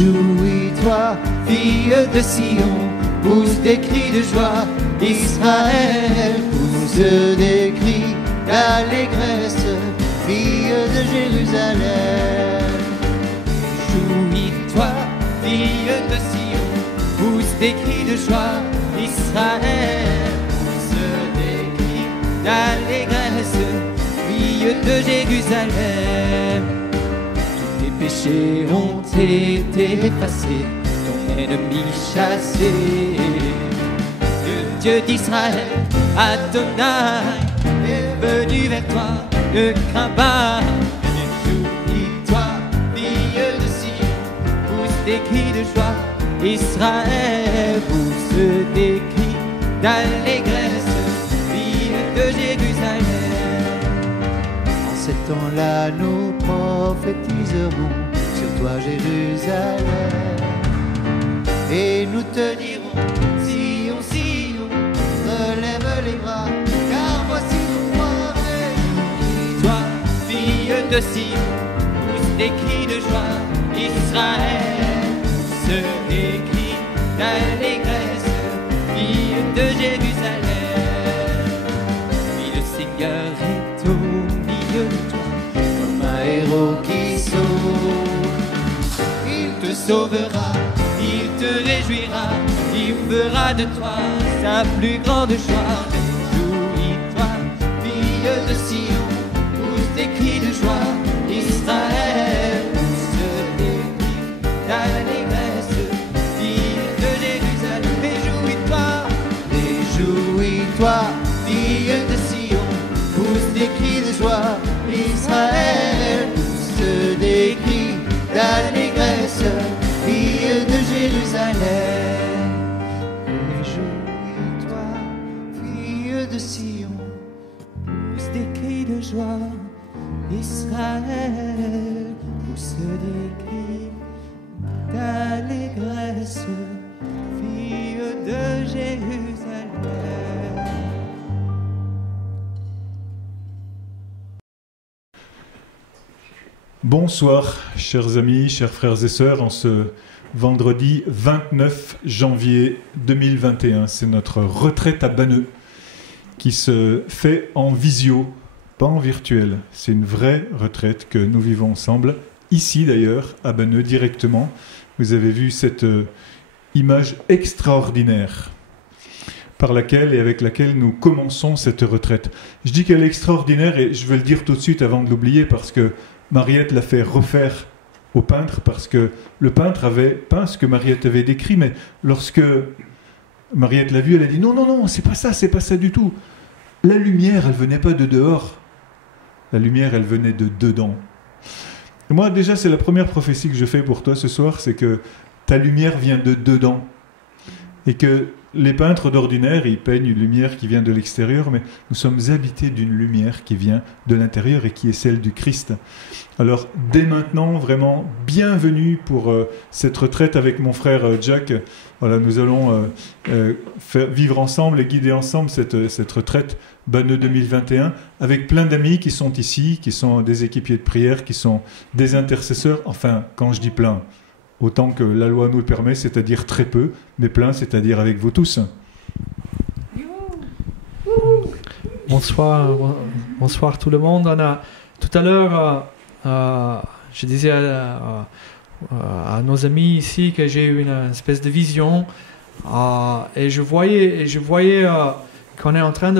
Réjouis-toi, fille de Sion, pousse des cris de joie. Israël, pousse des cris d'allégresse, fille de Jérusalem. Réjouis-toi, fille de Sion, pousse des cris de joie. Israël, pousse des cris d'allégresse, fille de Jérusalem. Tous tes péchés ont été effacés, ton ennemi chassé. Le Dieu d'Israël, Adonai, est venu vers toi, ne crains pas. Réjouis-toi, fille de Sion, pousse des cris de joie. Israël, pousse des cris d'allégresse, fille de Jérusalem. En ces temps-là, nous prophétiserons sur toi, Jérusalem, et nous te dirons, Sion, Sion, relève les bras, car voici ton roi. Réjouis-toi, fille de Sion, pousse des cris de joie. Israël, pousse des cris d'allégresse, fille de Jérusalem. Oui, le Seigneur est au milieu de toi, comme un héros qui sauve. Il te sauvera, il te réjouira, il fera de toi sa plus grande joie. Réjouis-toi, fille de Sion, pousse des cris de joie. Israël, pousse des cris d'allégresse, fille de Jérusalem. Réjouis-toi, réjouis-toi, fille de Sion, pousse des cris de joie. Israël, pousse des cris d'allégresse, fille de Jérusalem. Réjouis-toi, fille de Sion, pousse des cris de joie. Israël, pousse des cris d'allégresse, fille de Jérusalem. Bonsoir, chers amis, chers frères et sœurs, en ce vendredi 29 janvier 2021. C'est notre retraite à Banneux qui se fait en visio, pas en virtuel. C'est une vraie retraite que nous vivons ensemble, ici d'ailleurs, à Banneux directement. Vous avez vu cette image extraordinaire par laquelle et avec laquelle nous commençons cette retraite. Je dis qu'elle est extraordinaire et je vais le dire tout de suite avant de l'oublier parce que Mariette l'a fait refaire au peintre parce que le peintre avait peint ce que Mariette avait décrit, mais lorsque Mariette l'a vu, elle a dit non, non, non, c'est pas ça du tout. La lumière, elle venait pas de dehors. La lumière, elle venait de dedans. Et moi, déjà, c'est la première prophétie que je fais pour toi ce soir, c'est que ta lumière vient de dedans. Et que les peintres d'ordinaire, ils peignent une lumière qui vient de l'extérieur, mais nous sommes habités d'une lumière qui vient de l'intérieur et qui est celle du Christ. Alors, dès maintenant, vraiment, bienvenue pour cette retraite avec mon frère Jack. Voilà, nous allons vivre ensemble et guider ensemble cette retraite Banneux 2021 avec plein d'amis qui sont ici, qui sont des équipiers de prière, qui sont des intercesseurs. Enfin, quand je dis plein, autant que la loi nous le permet, c'est-à-dire très peu, mais plein, c'est-à-dire avec vous tous. Bonsoir, bonsoir tout le monde. Tout à l'heure, je disais à nos amis ici que j'ai eu une espèce de vision et je voyais qu'on est en train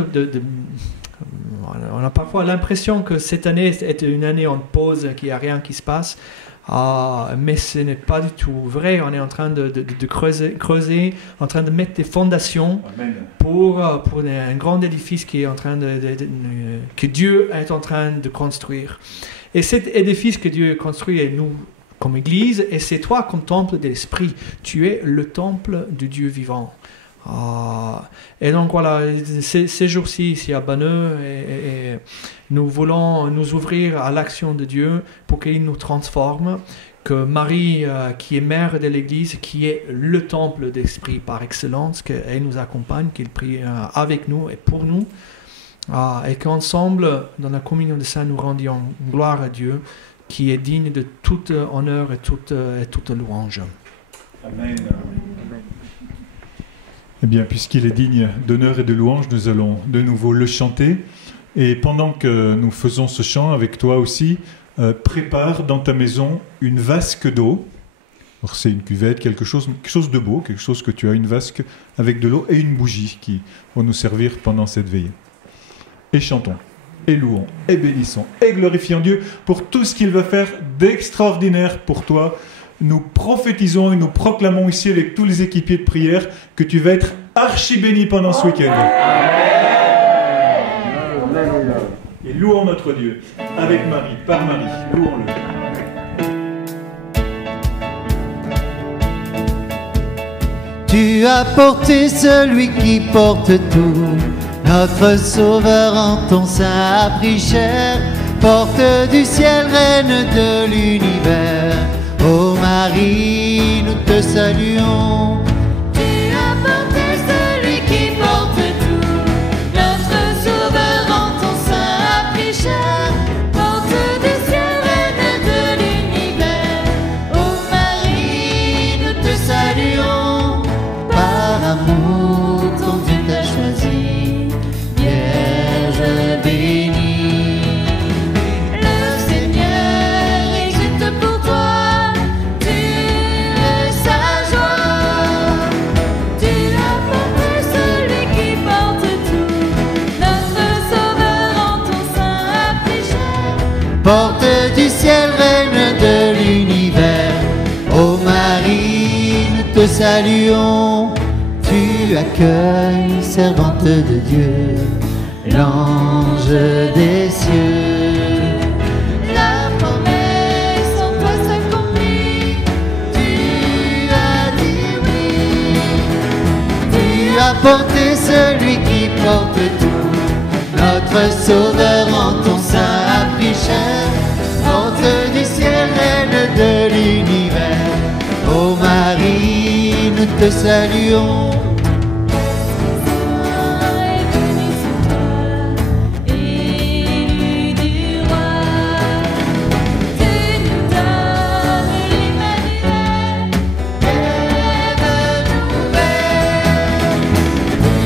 on a parfois l'impression que cette année est une année en pause, qu'il n'y a rien qui se passe. Mais ce n'est pas du tout vrai. On est en train de creuser, en train de mettre des fondations pour un grand édifice qui est en train que Dieu est en train de construire. Et cet édifice que Dieu construit, et nous comme Église, et c'est toi comme temple de l'Esprit. Tu es le temple du Dieu vivant. Et donc voilà, ces jours-ci ici à Banneux, et nous voulons nous ouvrir à l'action de Dieu pour qu'il nous transforme, que Marie, qui est mère de l'Église, qui est le temple d'Esprit par excellence, qu'elle nous accompagne, qu'elle prie avec nous et pour nous, et qu'ensemble, dans la communion des saints, nous rendions gloire à Dieu qui est digne de toute honneur et toute louange. Amen. Eh bien, puisqu'il est digne d'honneur et de louange, nous allons de nouveau le chanter. Et pendant que nous faisons ce chant avec toi aussi, prépare dans ta maison une vasque d'eau. Alors c'est une cuvette, quelque chose de beau, quelque chose que tu as, une vasque avec de l'eau et une bougie qui vont nous servir pendant cette veillée. Et chantons, et louons, et bénissons, et glorifions Dieu pour tout ce qu'il va faire d'extraordinaire pour toi. Nous prophétisons et nous proclamons ici avec tous les équipiers de prière que tu vas être archi béni pendant ce week-end. Et louons notre Dieu avec Marie, par Marie, louons-le. Tu as porté celui qui porte tout, notre Sauveur en ton sein a pris chair, porte du ciel, reine de l'univers. Ô Marie, nous te saluons. Tu as porté celui qui porte tout, notre Sauveur en ton sein a pris chair, porte du ciel, reine de l'univers. Ô Marie, nous te saluons. Par amour, ton Dieu t'a choisi, Vierge bénie. Le Seigneur exulte pour toi, tu es sa joie. Tu as porté celui qui porte tout, notre Sauveur en ton sein a pris chair. Porte du ciel, reine de l'univers. Ô Marie, nous te saluons. Tu accueilles, servante de Dieu, l'ange des cieux. La promesse en toi s'accomplit, tu as dit oui. Tu as porté celui qui porte tout, notre Sauveur en ton sein a pris chair, porte du ciel, reine de l'univers. Ô Marie, nous te saluons.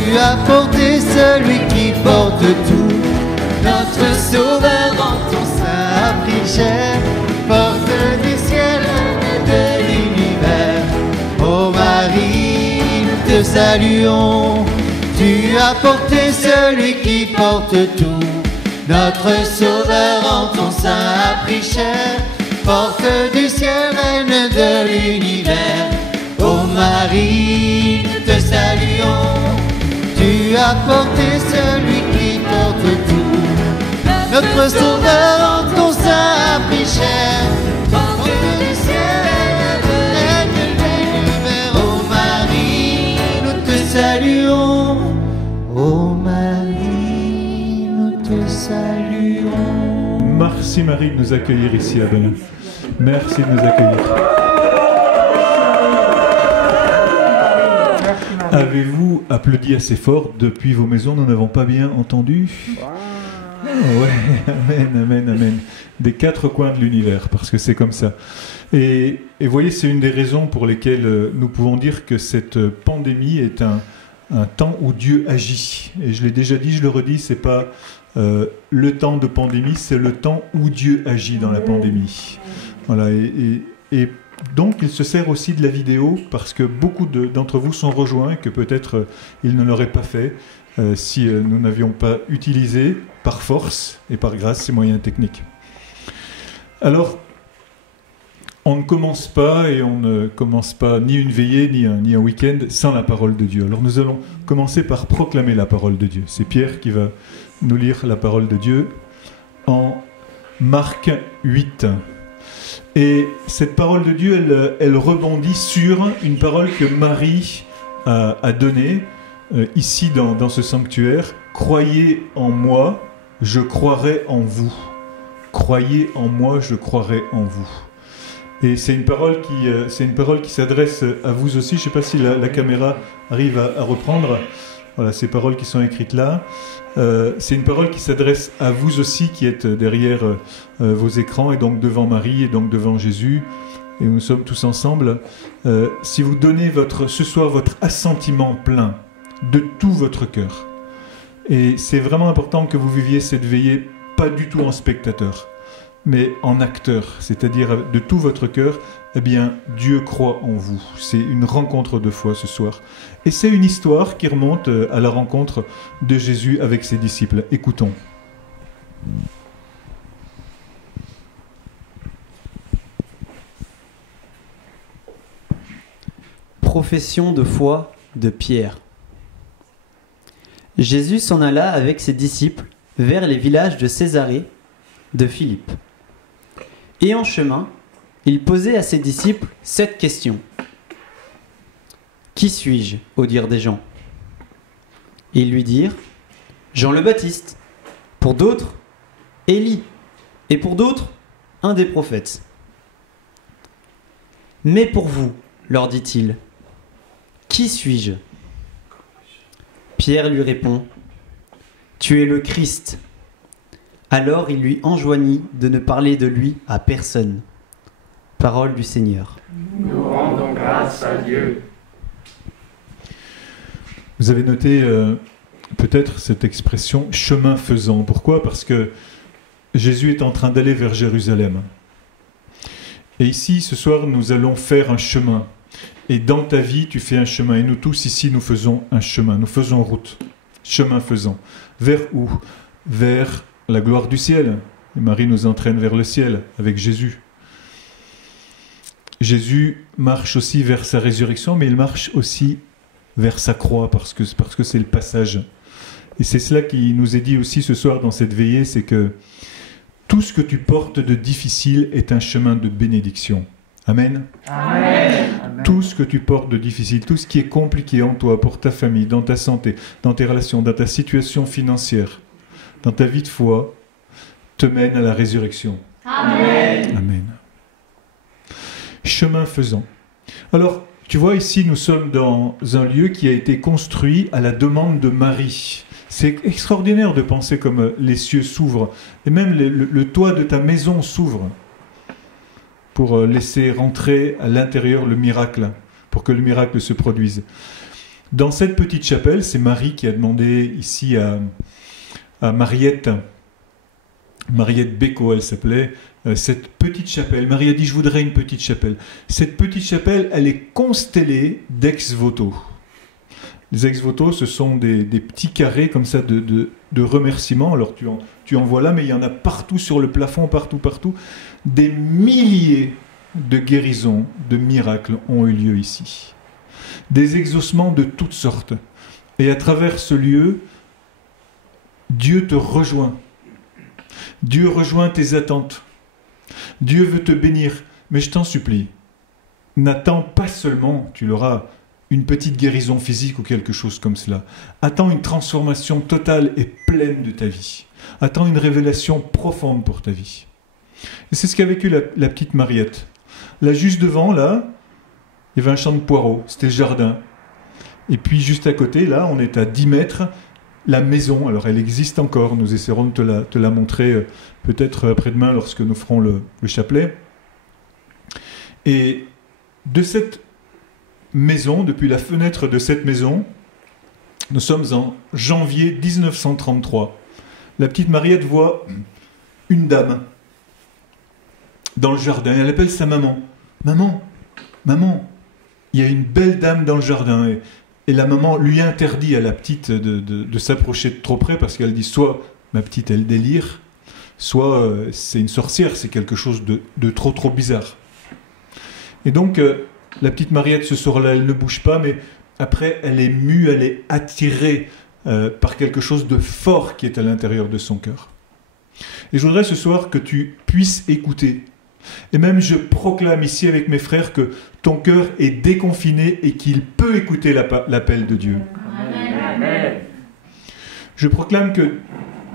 Tu as porté celui qui porte tout, notre Sauveur en ton sein a pris chair, porte du ciel de l'univers. Ô Marie, nous te saluons. Tu as porté celui qui porte tout, notre Sauveur en ton sein a pris chair, porte du ciel, reine de l'univers. Ô Marie, nous te saluons. Tu as porté celui qui porte tout, notre Sauveur en ton sein a pris chair, porte du ciel, reine de l'univers. Ô Marie, nous te saluons. Ô Marie, nous te saluons. Merci Marie de nous accueillir ici à Benin. Merci de nous accueillir. Avez-vous applaudi assez fort depuis vos maisons? Nous n'avons pas bien entendu. Ouais, amen, amen, amen. Des quatre coins de l'univers, parce que c'est comme ça. Et voyez, c'est une des raisons pour lesquelles nous pouvons dire que cette pandémie est un temps où Dieu agit. Et je l'ai déjà dit, je le redis, c'est pas le temps de pandémie, c'est le temps où Dieu agit dans la pandémie. Voilà, et donc il se sert aussi de la vidéo parce que beaucoup d'entre vous sont rejoints, que peut-être ils ne l'auraient pas fait si nous n'avions pas utilisé par force et par grâce ces moyens techniques. Alors, on ne commence pas et on ne commence pas ni une veillée ni un week-end sans la parole de Dieu. Alors nous allons commencer par proclamer la parole de Dieu. C'est Pierre qui va nous lire la parole de Dieu en Marc 8. Et cette parole de Dieu, elle rebondit sur une parole que Marie a donnée ici dans ce sanctuaire. « Croyez en moi, je croirai en vous. Croyez en moi, je croirai en vous. » Et c'est une parole qui s'adresse à vous aussi. Je ne sais pas si la caméra arrive à reprendre. Voilà, ces paroles qui sont écrites là. C'est une parole qui s'adresse à vous aussi qui êtes derrière vos écrans et donc devant Marie et donc devant Jésus. Et nous sommes tous ensemble. Si vous donnez ce soir votre assentiment plein de tout votre cœur, et c'est vraiment important que vous viviez cette veillée pas du tout en spectateur, mais en acteur, c'est-à-dire de tout votre cœur, eh bien, Dieu croit en vous. C'est une rencontre de foi ce soir. Et c'est une histoire qui remonte à la rencontre de Jésus avec ses disciples. Écoutons. Profession de foi de Pierre. Jésus s'en alla avec ses disciples vers les villages de Césarée de Philippe. Et en chemin, il posait à ses disciples cette question. « Qui suis-je, au dire des gens ?» Ils lui dirent « Jean le Baptiste, pour d'autres, Élie, et pour d'autres, un des prophètes. » « Mais pour vous, leur dit-il, qui suis-je » Pierre lui répond « Tu es le Christ. » Alors il lui enjoignit de ne parler de lui à personne. Parole du Seigneur. Nous rendons grâce à Dieu. Vous avez noté peut-être cette expression « chemin faisant ». Pourquoi ? Parce que Jésus est en train d'aller vers Jérusalem. Et ici, ce soir, nous allons faire un chemin. Et dans ta vie, tu fais un chemin. Et nous tous, ici, nous faisons un chemin. Nous faisons route. Chemin faisant. Vers où ? Vers la gloire du ciel. Et Marie nous entraîne vers le ciel avec Jésus. Jésus marche aussi vers sa résurrection, mais il marche aussi vers sa croix, parce que c'est le passage. Et c'est cela qui nous est dit aussi ce soir dans cette veillée, c'est que tout ce que tu portes de difficile est un chemin de bénédiction. Amen. Amen. Tout ce que tu portes de difficile, tout ce qui est compliqué en toi, pour ta famille, dans ta santé, dans tes relations, dans ta situation financière, dans ta vie de foi, te mène à la résurrection. Amen. Amen. Chemin faisant. Alors, tu vois, ici, nous sommes dans un lieu qui a été construit à la demande de Marie. C'est extraordinaire de penser comme les cieux s'ouvrent, et même le toit de ta maison s'ouvre pour laisser rentrer à l'intérieur le miracle, pour que le miracle se produise. Dans cette petite chapelle, c'est Marie qui a demandé ici à Mariette Bécaud, elle s'appelait, cette petite chapelle. Marie a dit, je voudrais une petite chapelle. Cette petite chapelle, elle est constellée d'ex-voto. Les ex-voto, ce sont des petits carrés comme ça de remerciements. Alors tu en vois là, mais il y en a partout sur le plafond, partout. Des milliers de guérisons, de miracles ont eu lieu ici. Des exaucements de toutes sortes. Et à travers ce lieu, Dieu te rejoint. Dieu rejoint tes attentes. Dieu veut te bénir. Mais je t'en supplie, n'attends pas seulement, tu l'auras, une petite guérison physique ou quelque chose comme cela. Attends une transformation totale et pleine de ta vie. Attends une révélation profonde pour ta vie. Et c'est ce qu'a vécu la petite Mariette. Là, juste devant, là, il y avait un champ de poireaux. C'était le jardin. Et puis, juste à côté, là, on est à 10 mètres, la maison. Alors, elle existe encore. Nous essaierons de te la montrer peut-être après-demain lorsque nous ferons le chapelet. Et de cette maison, depuis la fenêtre de cette maison, nous sommes en janvier 1933. La petite Mariette voit une dame dans le jardin. Elle appelle sa maman. Maman, il y a une belle dame dans le jardin. Et la maman lui interdit à la petite de s'approcher de trop près parce qu'elle dit soit ma petite elle délire, soit c'est une sorcière, c'est quelque chose de trop bizarre. Et donc la petite Mariette ce soir-là, elle ne bouge pas, mais après elle est mue, elle est attirée par quelque chose de fort qui est à l'intérieur de son cœur. Et je voudrais ce soir que tu puisses écouter. Et même je proclame ici avec mes frères que ton cœur est déconfiné et qu'il peut écouter l'appel de Dieu. Amen. Je proclame que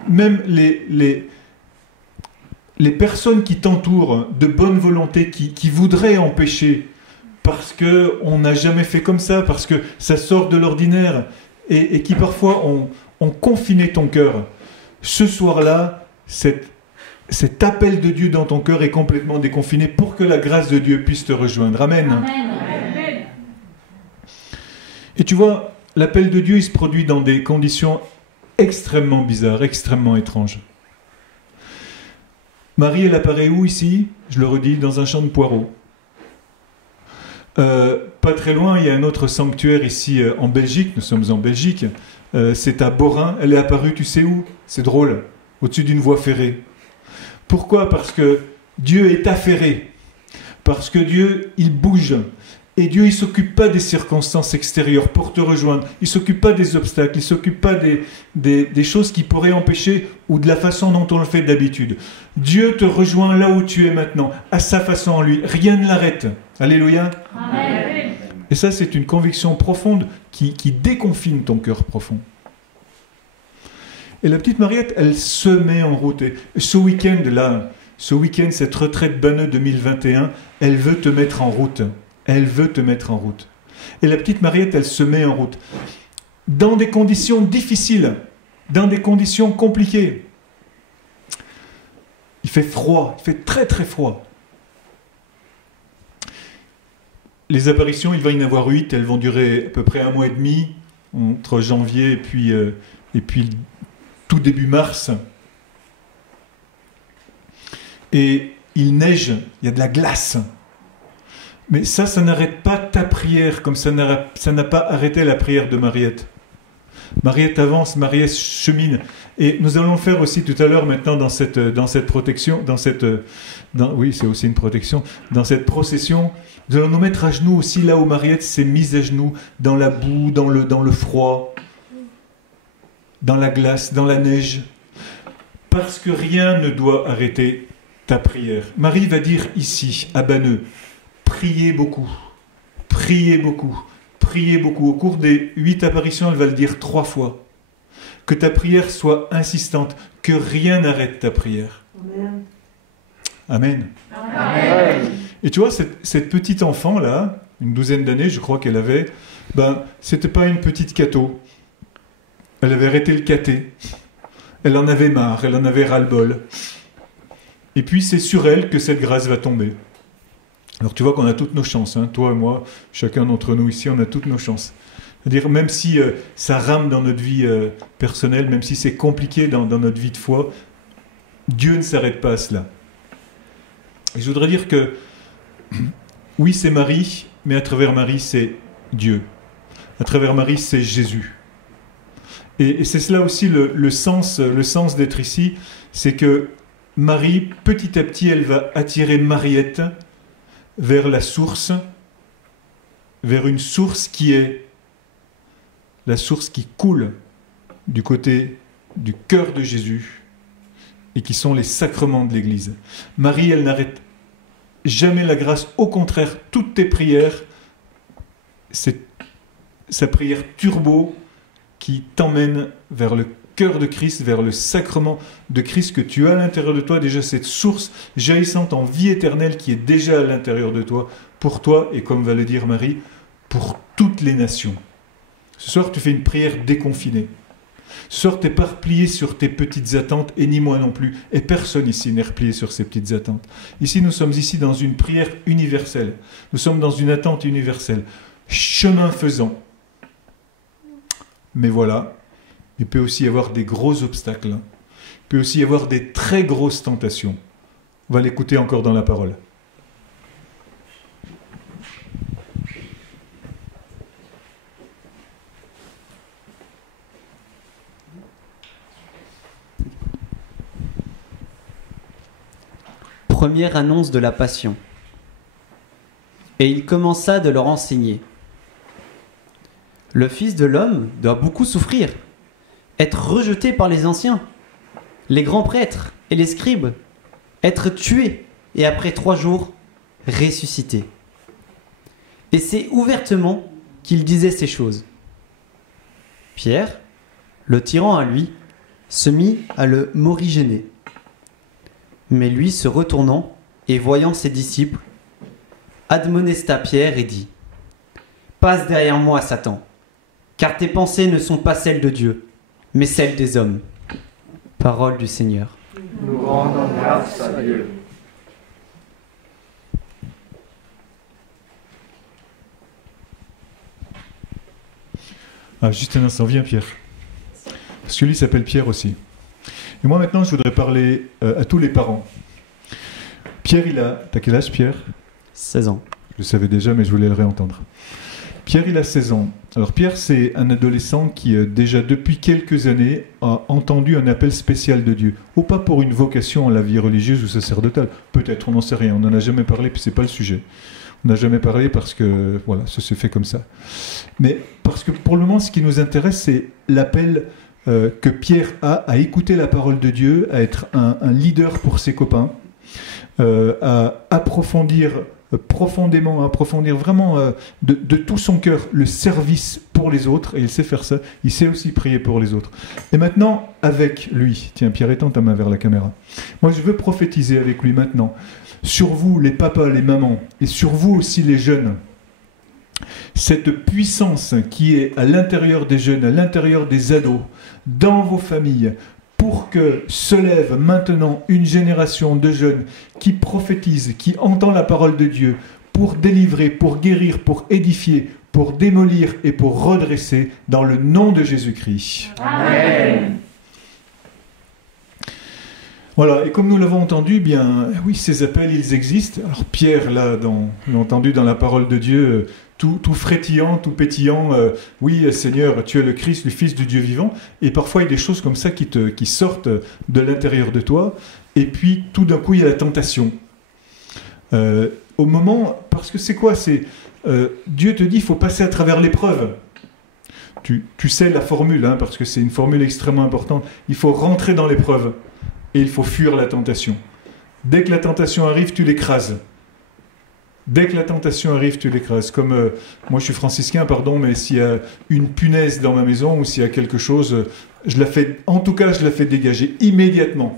même les personnes qui t'entourent de bonne volonté, qui voudraient empêcher, parce qu'on n'a jamais fait comme ça, parce que ça sort de l'ordinaire, et qui parfois ont confiné ton cœur. Ce soir-là, cet appel de Dieu dans ton cœur est complètement déconfiné pour que la grâce de Dieu puisse te rejoindre. Amen. Amen. Et tu vois, l'appel de Dieu, il se produit dans des conditions extrêmement bizarres, extrêmement étranges. Marie, elle apparaît où ici? Je le redis, dans un champ de poireaux. Pas très loin, il y a un autre sanctuaire ici en Belgique, nous sommes en Belgique, c'est à Borin, elle est apparue, tu sais où? C'est drôle, au-dessus d'une voie ferrée. Pourquoi? Parce que Dieu est affairé, parce que Dieu, il bouge, et Dieu, il ne s'occupe pas des circonstances extérieures pour te rejoindre, il ne s'occupe pas des obstacles, il ne s'occupe pas des choses qui pourraient empêcher ou de la façon dont on le fait d'habitude. Dieu te rejoint là où tu es maintenant, à sa façon en lui, rien ne l'arrête. Alléluia. Amen. Et ça, c'est une conviction profonde qui déconfine ton cœur profond. Et la petite Mariette, elle se met en route. Et ce week-end, cette retraite Banneux 2021, elle veut te mettre en route. Elle veut te mettre en route. Et la petite Mariette, elle se met en route. Dans des conditions difficiles, dans des conditions compliquées. Il fait froid, il fait très très froid. Les apparitions, il va y en avoir 8, elles vont durer à peu près 1 mois et demi, entre janvier et puis tout début mars. Et il neige, il y a de la glace. Mais ça n'arrête pas ta prière, comme ça n'a pas arrêté la prière de Mariette. Mariette avance, Mariette chemine. Et nous allons le faire aussi tout à l'heure maintenant dans cette protection, oui, c'est aussi une protection, dans cette procession. Nous allons nous mettre à genoux aussi là où Mariette s'est mise à genoux, dans la boue, dans le froid, dans la glace, dans la neige. Parce que rien ne doit arrêter ta prière. Marie va dire ici, à Banneux, priez beaucoup, priez beaucoup, priez beaucoup. Au cours des 8 apparitions, elle va le dire 3 fois. Que ta prière soit insistante, que rien n'arrête ta prière. Amen. Amen. Amen. Et tu vois, cette petite enfant-là, une douzaine d'années, je crois qu'elle avait, c'était pas une petite cateau. Elle avait arrêté le caté. Elle en avait marre, elle en avait ras-le-bol. Et puis c'est sur elle que cette grâce va tomber. Alors tu vois qu'on a toutes nos chances, hein, toi et moi, chacun d'entre nous ici, on a toutes nos chances. C'est-à-dire, même si ça rame dans notre vie personnelle, même si c'est compliqué dans notre vie de foi, Dieu ne s'arrête pas à cela. Et je voudrais dire que, oui, c'est Marie, mais à travers Marie, c'est Dieu. À travers Marie, c'est Jésus. Et c'est cela aussi le sens d'être ici, c'est que Marie, petit à petit, elle va attirer Mariette vers la source, vers une source qui est la source qui coule du côté du cœur de Jésus et qui sont les sacrements de l'Église. Marie, elle n'arrête jamais la grâce. Au contraire, toutes tes prières, c'est sa prière turbo qui t'emmène vers le cœur de Christ, vers le sacrement de Christ que tu as à l'intérieur de toi, déjà cette source jaillissante en vie éternelle qui est déjà à l'intérieur de toi, pour toi et comme va le dire Marie, pour toutes les nations. Ce soir, tu fais une prière déconfinée. Ce soir, tu n'es pas replié sur tes petites attentes, et ni moi non plus, et personne ici n'est replié sur ses petites attentes. Ici, nous sommes ici dans une prière universelle. Nous sommes dans une attente universelle. Chemin faisant. Mais voilà, il peut aussi y avoir des gros obstacles. Il peut aussi y avoir des très grosses tentations. On va l'écouter encore dans la parole. Première annonce de la Passion. Et il commença de leur enseigner. Le Fils de l'homme doit beaucoup souffrir, être rejeté par les anciens, les grands prêtres et les scribes, être tué et après 3 jours, ressuscité. Et c'est ouvertement qu'il disait ces choses. Pierre, le tirant à lui, se mit à le morigéner. Mais lui, se retournant et voyant ses disciples, admonesta Pierre et dit : « Passe derrière moi, Satan. car tes pensées ne sont pas celles de Dieu, mais celles des hommes. Parole du Seigneur. Nous rendons grâce à Dieu. Ah, juste un instant, viens Pierre. Parce que lui s'appelle Pierre aussi. Et moi maintenant, je voudrais parler à tous les parents. Pierre, t'as quel âge Pierre? 16 ans. Je le savais déjà, mais je voulais le réentendre. Pierre, il a 16 ans. Alors Pierre, c'est un adolescent qui, déjà depuis quelques années, a entendu un appel spécial de Dieu. Ou pas pour une vocation à la vie religieuse ou sacerdotale. Peut-être, on n'en sait rien. On n'en a jamais parlé, puis c'est pas le sujet. On n'a jamais parlé parce que, voilà, ça s'est fait comme ça. Mais parce que pour le moment, ce qui nous intéresse, c'est l'appel que Pierre a à écouter la parole de Dieu, à être un leader pour ses copains, à approfondir profondément, à approfondir vraiment de tout son cœur le service pour les autres, et il sait faire ça, il sait aussi prier pour les autres. Et maintenant, avec lui, tiens Pierre, étends ta main vers la caméra, moi je veux prophétiser avec lui maintenant, sur vous les papas, les mamans, et sur vous aussi les jeunes, cette puissance qui est à l'intérieur des jeunes, à l'intérieur des ados, dans vos familles, pour que se lève maintenant une génération de jeunes qui prophétisent, qui entend la parole de Dieu, pour délivrer, pour guérir, pour édifier, pour démolir et pour redresser, dans le nom de Jésus-Christ. Amen. Voilà, et comme nous l'avons entendu, bien, oui, ces appels, ils existent. Alors Pierre, là, l'a entendu dans la parole de Dieu, tout frétillant, tout pétillant, oui, Seigneur, tu es le Christ, le Fils du Dieu vivant, et parfois il y a des choses comme ça qui sortent de l'intérieur de toi, et puis tout d'un coup, il y a la tentation. Au moment, parce que c'est quoi? Dieu te dit, il faut passer à travers l'épreuve. Tu sais la formule, hein, parce que c'est une formule extrêmement importante. Il faut rentrer dans l'épreuve. Et il faut fuir la tentation. Dès que la tentation arrive, tu l'écrases. Dès que la tentation arrive, tu l'écrases. Comme moi, je suis franciscain, pardon, mais s'il y a une punaise dans ma maison ou s'il y a quelque chose, je la fais dégager immédiatement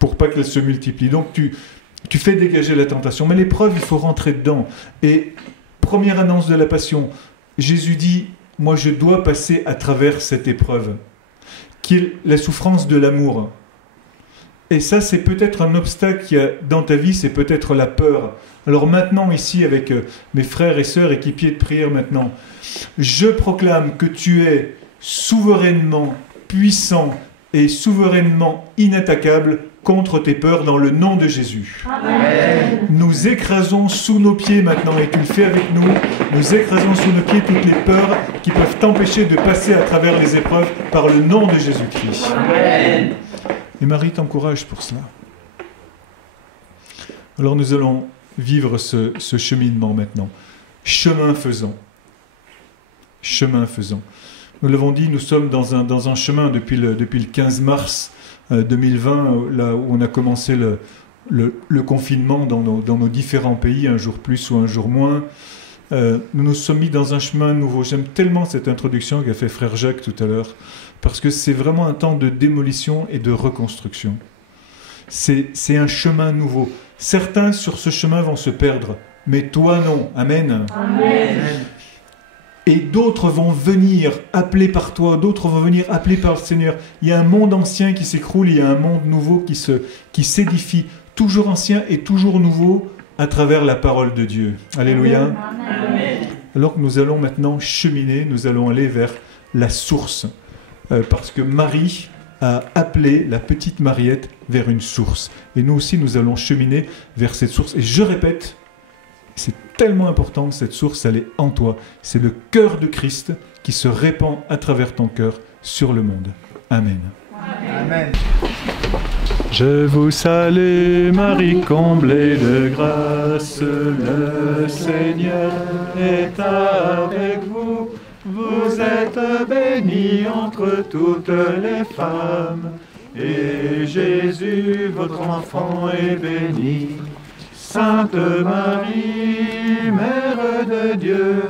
pour pas qu'elle se multiplie. Donc tu fais dégager la tentation. Mais l'épreuve, il faut rentrer dedans. Et première annonce de la Passion, Jésus dit, moi, je dois passer à travers cette épreuve, qui est la souffrance de l'amour. Et ça, c'est peut-être un obstacle qu'il y a dans ta vie, c'est peut-être la peur. Alors maintenant, ici, avec mes frères et sœurs équipiers de prière maintenant, je proclame que tu es souverainement puissant et souverainement inattaquable contre tes peurs dans le nom de Jésus. Amen. Nous écrasons sous nos pieds maintenant, et tu le fais avec nous, nous écrasons sous nos pieds toutes les peurs qui peuvent t'empêcher de passer à travers les épreuves par le nom de Jésus-Christ. Amen. Et Marie t'encourage pour cela. Alors nous allons vivre ce cheminement maintenant. Chemin faisant. Chemin faisant. Nous l'avons dit, nous sommes dans un chemin depuis le 15 mars 2020, là où on a commencé le confinement dans nos différents pays, un jour plus ou un jour moins. Nous nous sommes mis dans un chemin nouveau. J'aime tellement cette introduction qu'a fait Frère Jacques tout à l'heure, parce que c'est vraiment un temps de démolition et de reconstruction. C'est un chemin nouveau. Certains sur ce chemin vont se perdre, mais toi non. Amen. Amen. Et d'autres vont venir appelés par toi, d'autres vont venir appelés par le Seigneur. Il y a un monde ancien qui s'écroule, il y a un monde nouveau qui s'édifie, toujours ancien et toujours nouveau à travers la parole de Dieu. Alléluia. Amen. Alors que nous allons maintenant cheminer, nous allons aller vers la source. Parce que Marie a appelé la petite Mariette vers une source. Et nous aussi, nous allons cheminer vers cette source. Et je répète, c'est tellement important, cette source, elle est en toi. C'est le cœur de Christ qui se répand à travers ton cœur sur le monde. Amen. Amen. Je vous salue, Marie, comblée de grâce, le Seigneur est avec vous. Vous êtes bénie entre toutes les femmes, et Jésus, votre enfant, est béni. Sainte Marie, Mère de Dieu,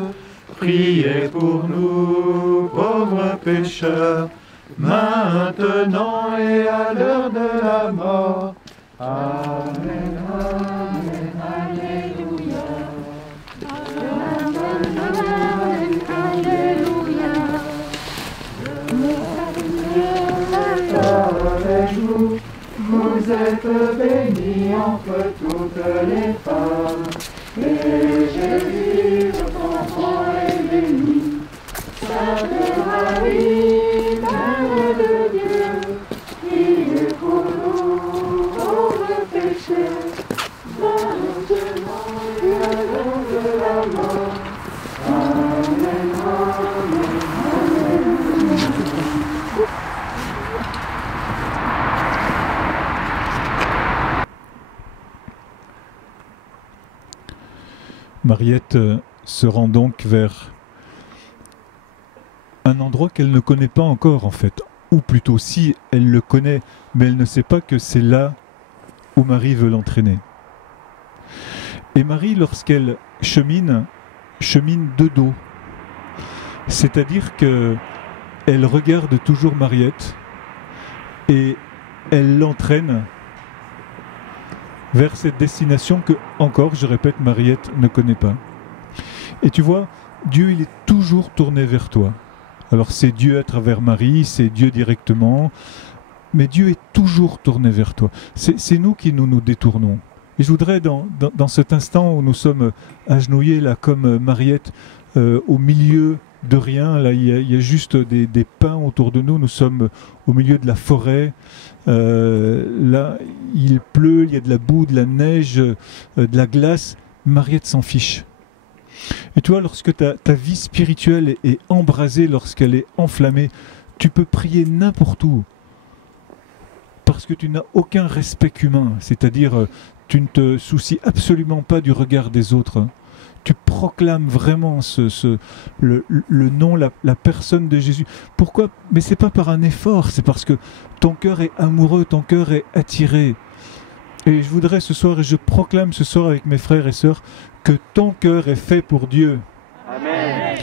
priez pour nous, pauvres pécheurs, maintenant et à l'heure de la mort. Amen, amen, alléluia. Amen, amen, alléluia. vous. Vous êtes bénie entre toutes les femmes. Et Jésus, votre enfant, est béni. Sainte Marie, Mère de Dieu, priez pour nous pauvres pécheurs, maintenant et à l'heure de la mort. Amen, amen, amen. Mariette se rend donc vers un endroit qu'elle ne connaît pas encore en fait, ou plutôt si elle le connaît, mais elle ne sait pas que c'est là où Marie veut l'entraîner. Et Marie, lorsqu'elle chemine de dos, c'est-à-dire que elle regarde toujours Mariette et elle l'entraîne vers cette destination que, encore, je répète, Mariette ne connaît pas. Et tu vois, Dieu, il est toujours tourné vers toi. Alors c'est Dieu à travers Marie, c'est Dieu directement, mais Dieu est toujours tourné vers toi. C'est nous qui nous détournons. Et je voudrais, dans cet instant où nous sommes agenouillés, là, comme Mariette, au milieu de rien, là, il y a juste des pins autour de nous, nous sommes au milieu de la forêt, là, il pleut, il y a de la boue, de la neige, de la glace. Mariette s'en fiche. Et tu vois, lorsque ta vie spirituelle est embrasée, lorsqu'elle est enflammée, tu peux prier n'importe où. Parce que tu n'as aucun respect humain. C'est-à-dire, tu ne te soucies absolument pas du regard des autres. Tu proclames vraiment le nom, la personne de Jésus. Pourquoi? Mais ce n'est pas par un effort, c'est parce que ton cœur est amoureux, ton cœur est attiré. Et je voudrais ce soir, et je proclame ce soir avec mes frères et sœurs, que ton cœur est fait pour Dieu. Amen.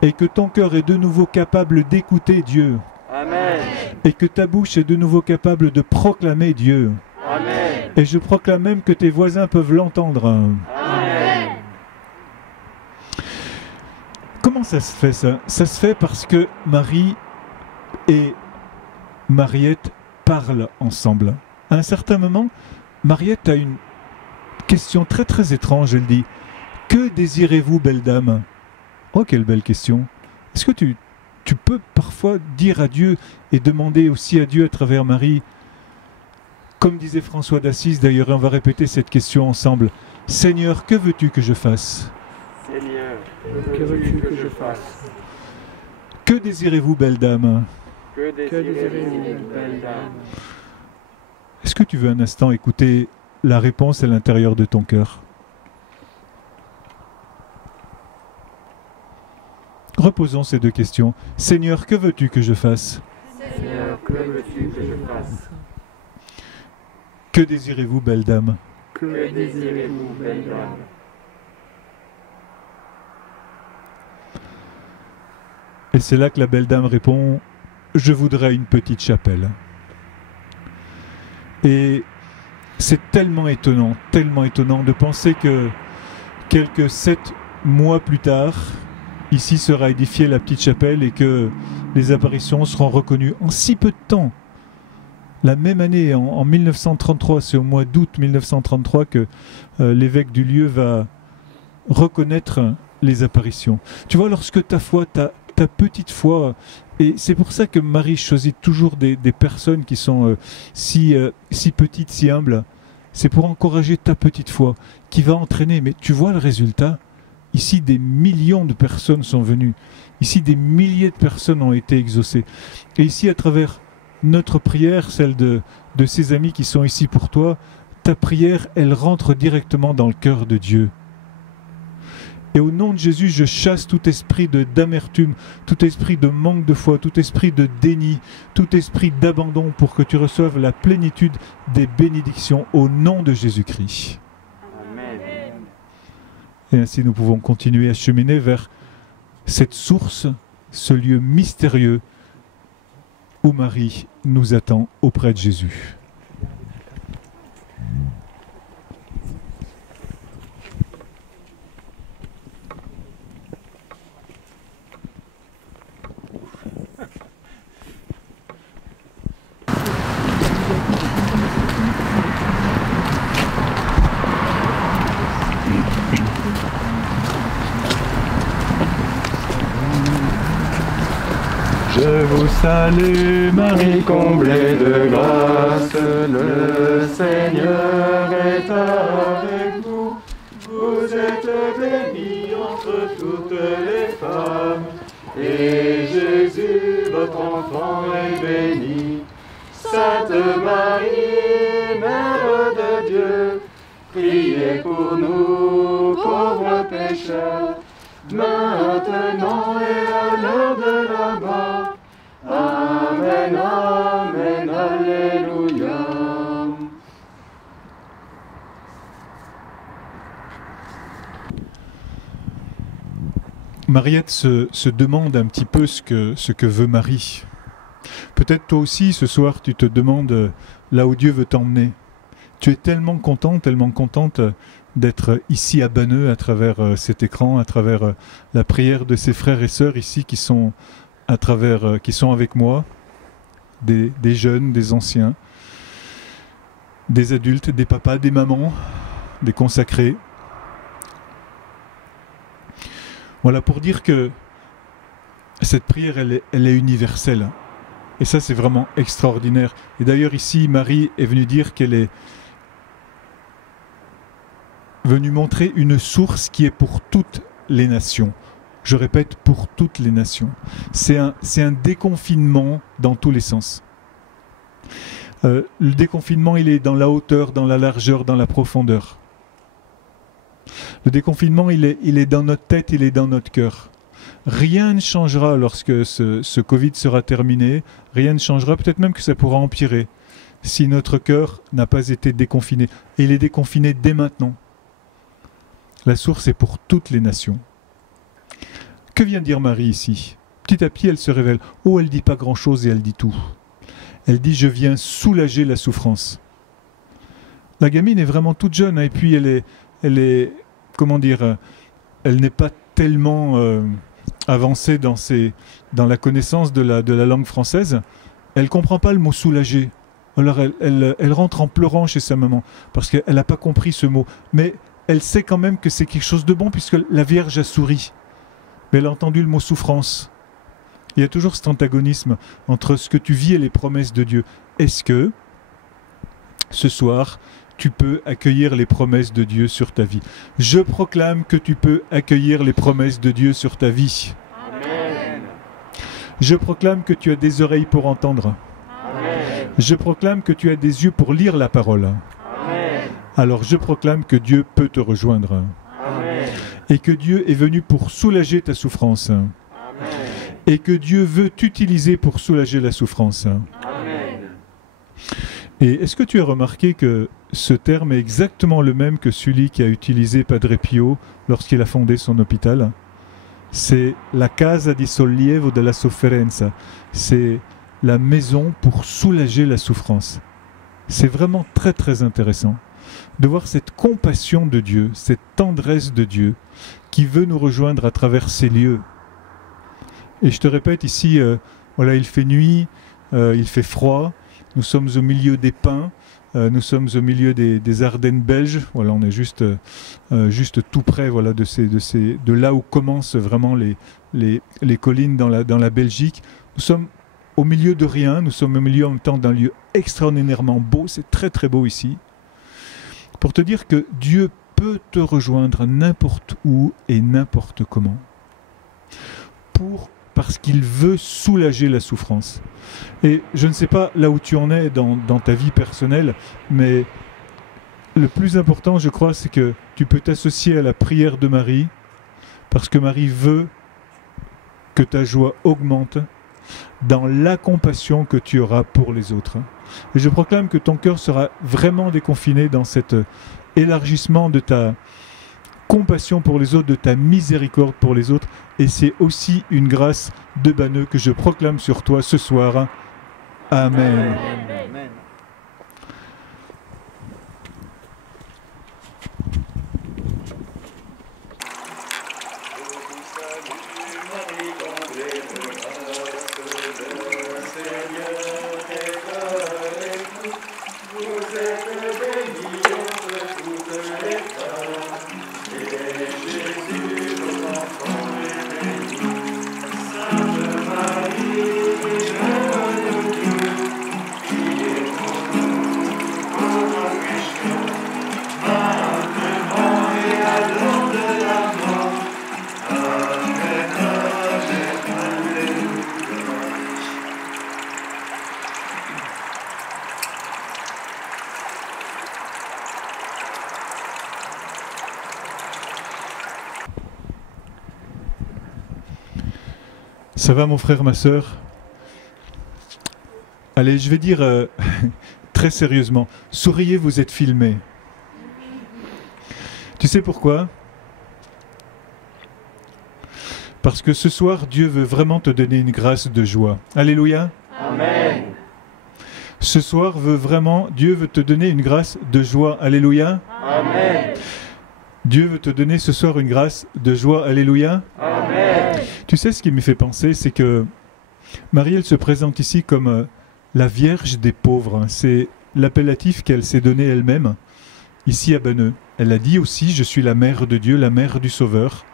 Et que ton cœur est de nouveau capable d'écouter Dieu. Amen. Et que ta bouche est de nouveau capable de proclamer Dieu. Amen. Et je proclame même que tes voisins peuvent l'entendre. Amen. Comment ça se fait ça? Ça se fait parce que Marie et Mariette parlent ensemble. À un certain moment, Mariette a une question très très étrange. Elle dit: que désirez-vous, belle dame? Oh, quelle belle question. Est-ce que tu peux parfois dire à Dieu et demander aussi à Dieu à travers Marie, comme disait François d'Assise d'ailleurs, on va répéter cette question ensemble: Seigneur, que veux-tu que je fasse? Seigneur, que veux-tu que je fasse? Que désirez-vous, belle dame? Que désirez-vous, belle dame? Est-ce que tu veux un instant écouter la réponse à l'intérieur de ton cœur? Reposons ces deux questions. Seigneur, que veux-tu que je fasse? Seigneur, que veux-tu que je fasse? Que désirez-vous, belle dame? Que désirez-vous, belle dame? Et c'est là que la belle dame répond: je voudrais une petite chapelle. Et c'est tellement étonnant de penser que quelques 7 mois plus tard, ici sera édifiée la petite chapelle et que les apparitions seront reconnues en si peu de temps. La même année, en 1933, c'est au mois d'août 1933 que l'évêque du lieu va reconnaître les apparitions. Tu vois, lorsque ta foi, ta petite foi, et c'est pour ça que Marie choisit toujours des personnes qui sont si petites, si humbles, c'est pour encourager ta petite foi, qui va entraîner. Mais tu vois le résultat? Ici, des millions de personnes sont venues. Ici, des milliers de personnes ont été exaucées. Et ici, à travers notre prière, celle de ces amis qui sont ici pour toi, ta prière, elle rentre directement dans le cœur de Dieu. Et au nom de Jésus, je chasse tout esprit d'amertume, tout esprit de manque de foi, tout esprit de déni, tout esprit d'abandon pour que tu reçoives la plénitude des bénédictions au nom de Jésus-Christ. Amen. Et ainsi nous pouvons continuer à cheminer vers cette source, ce lieu mystérieux où Marie nous attend auprès de Jésus. vous salue Marie, comblée de grâce, le Seigneur est avec vous. Vous êtes bénie entre toutes les femmes, et Jésus, votre enfant, est béni. Sainte Marie, Mère de Dieu, priez pour nous, pauvres pécheurs, maintenant et à l'heure de la mort. Amen, amen, alléluia. Mariette se demande un petit peu ce que veut Marie. Peut-être toi aussi, ce soir, tu te demandes là où Dieu veut t'emmener. Tu es tellement contente d'être ici à Banneux à travers cet écran, à travers la prière de ses frères et sœurs ici qui sont avec moi, des jeunes, des anciens, des adultes, des papas, des mamans, des consacrés. Voilà, pour dire que cette prière, elle est universelle. Et ça, c'est vraiment extraordinaire. Et d'ailleurs, ici, Marie est venue dire qu'elle est venue montrer une source qui est pour toutes les nations. Je répète, pour toutes les nations. C'est un déconfinement dans tous les sens. Le déconfinement, il est dans la hauteur, dans la largeur, dans la profondeur. Le déconfinement, il est dans notre tête, il est dans notre cœur. Rien ne changera lorsque ce Covid sera terminé. Rien ne changera, peut-être même que ça pourra empirer si notre cœur n'a pas été déconfiné. Et il est déconfiné dès maintenant. La source est pour toutes les nations. Que vient dire Marie ici? Petit à petit, elle se révèle. Oh, elle dit pas grand-chose et elle dit tout. Elle dit, je viens soulager la souffrance. La gamine est vraiment toute jeune, hein, et puis elle est, comment dire, elle n'est pas tellement avancée dans la connaissance de la langue française. Elle comprend pas le mot soulager. Alors elle rentre en pleurant chez sa maman parce qu'elle n'a pas compris ce mot. Mais elle sait quand même que c'est quelque chose de bon puisque la Vierge a souri. Mais elle a entendu le mot souffrance. Il y a toujours cet antagonisme entre ce que tu vis et les promesses de Dieu. Est-ce que ce soir, tu peux accueillir les promesses de Dieu sur ta vie? Je proclame que tu peux accueillir les promesses de Dieu sur ta vie. Amen. Je proclame que tu as des oreilles pour entendre. Amen. Je proclame que tu as des yeux pour lire la parole. Amen. Alors je proclame que Dieu peut te rejoindre. Amen. Et que Dieu est venu pour soulager ta souffrance. Amen. Et que Dieu veut t'utiliser pour soulager la souffrance. Amen. Et est-ce que tu as remarqué que ce terme est exactement le même que celui qu'a utilisé Padre Pio lorsqu'il a fondé son hôpital? C'est la casa di sollievo della sofferenza. C'est la maison pour soulager la souffrance. C'est vraiment très très intéressant de voir cette compassion de Dieu, cette tendresse de Dieu qui veut nous rejoindre à travers ces lieux. Et je te répète ici, voilà, il fait nuit, il fait froid, nous sommes au milieu des pins, nous sommes au milieu des Ardennes belges, voilà, on est juste tout près, voilà, de là où commencent vraiment les collines dans la Belgique. Nous sommes au milieu de rien, nous sommes au milieu en même temps d'un lieu extraordinairement beau, c'est très très beau ici, pour te dire que Dieu peut te rejoindre n'importe où et n'importe comment, parce qu'il veut soulager la souffrance. Et je ne sais pas là où tu en es dans ta vie personnelle, mais le plus important, je crois, c'est que tu peux t'associer à la prière de Marie, parce que Marie veut que ta joie augmente dans la compassion que tu auras pour les autres. Et je proclame que ton cœur sera vraiment déconfiné dans cet élargissement de ta compassion pour les autres, de ta miséricorde pour les autres. Et c'est aussi une grâce de Banneux que je proclame sur toi ce soir. Amen. Amen. Sainte Marie, Ça va mon frère, ma sœur? Allez, je vais dire très sérieusement, souriez, vous êtes filmés. Tu sais pourquoi? Parce que ce soir, Dieu veut vraiment te donner une grâce de joie. Alléluia. Amen. Ce soir, Dieu veut te donner une grâce de joie. Alléluia. Amen. Dieu veut te donner ce soir une grâce de joie. Alléluia. Amen. Tu sais ce qui me fait penser, c'est que Marie, elle se présente ici comme la Vierge des pauvres. C'est l'appellatif qu'elle s'est donné elle-même, ici à Banneux. Elle a dit aussi, je suis la mère de Dieu, la mère du Sauveur.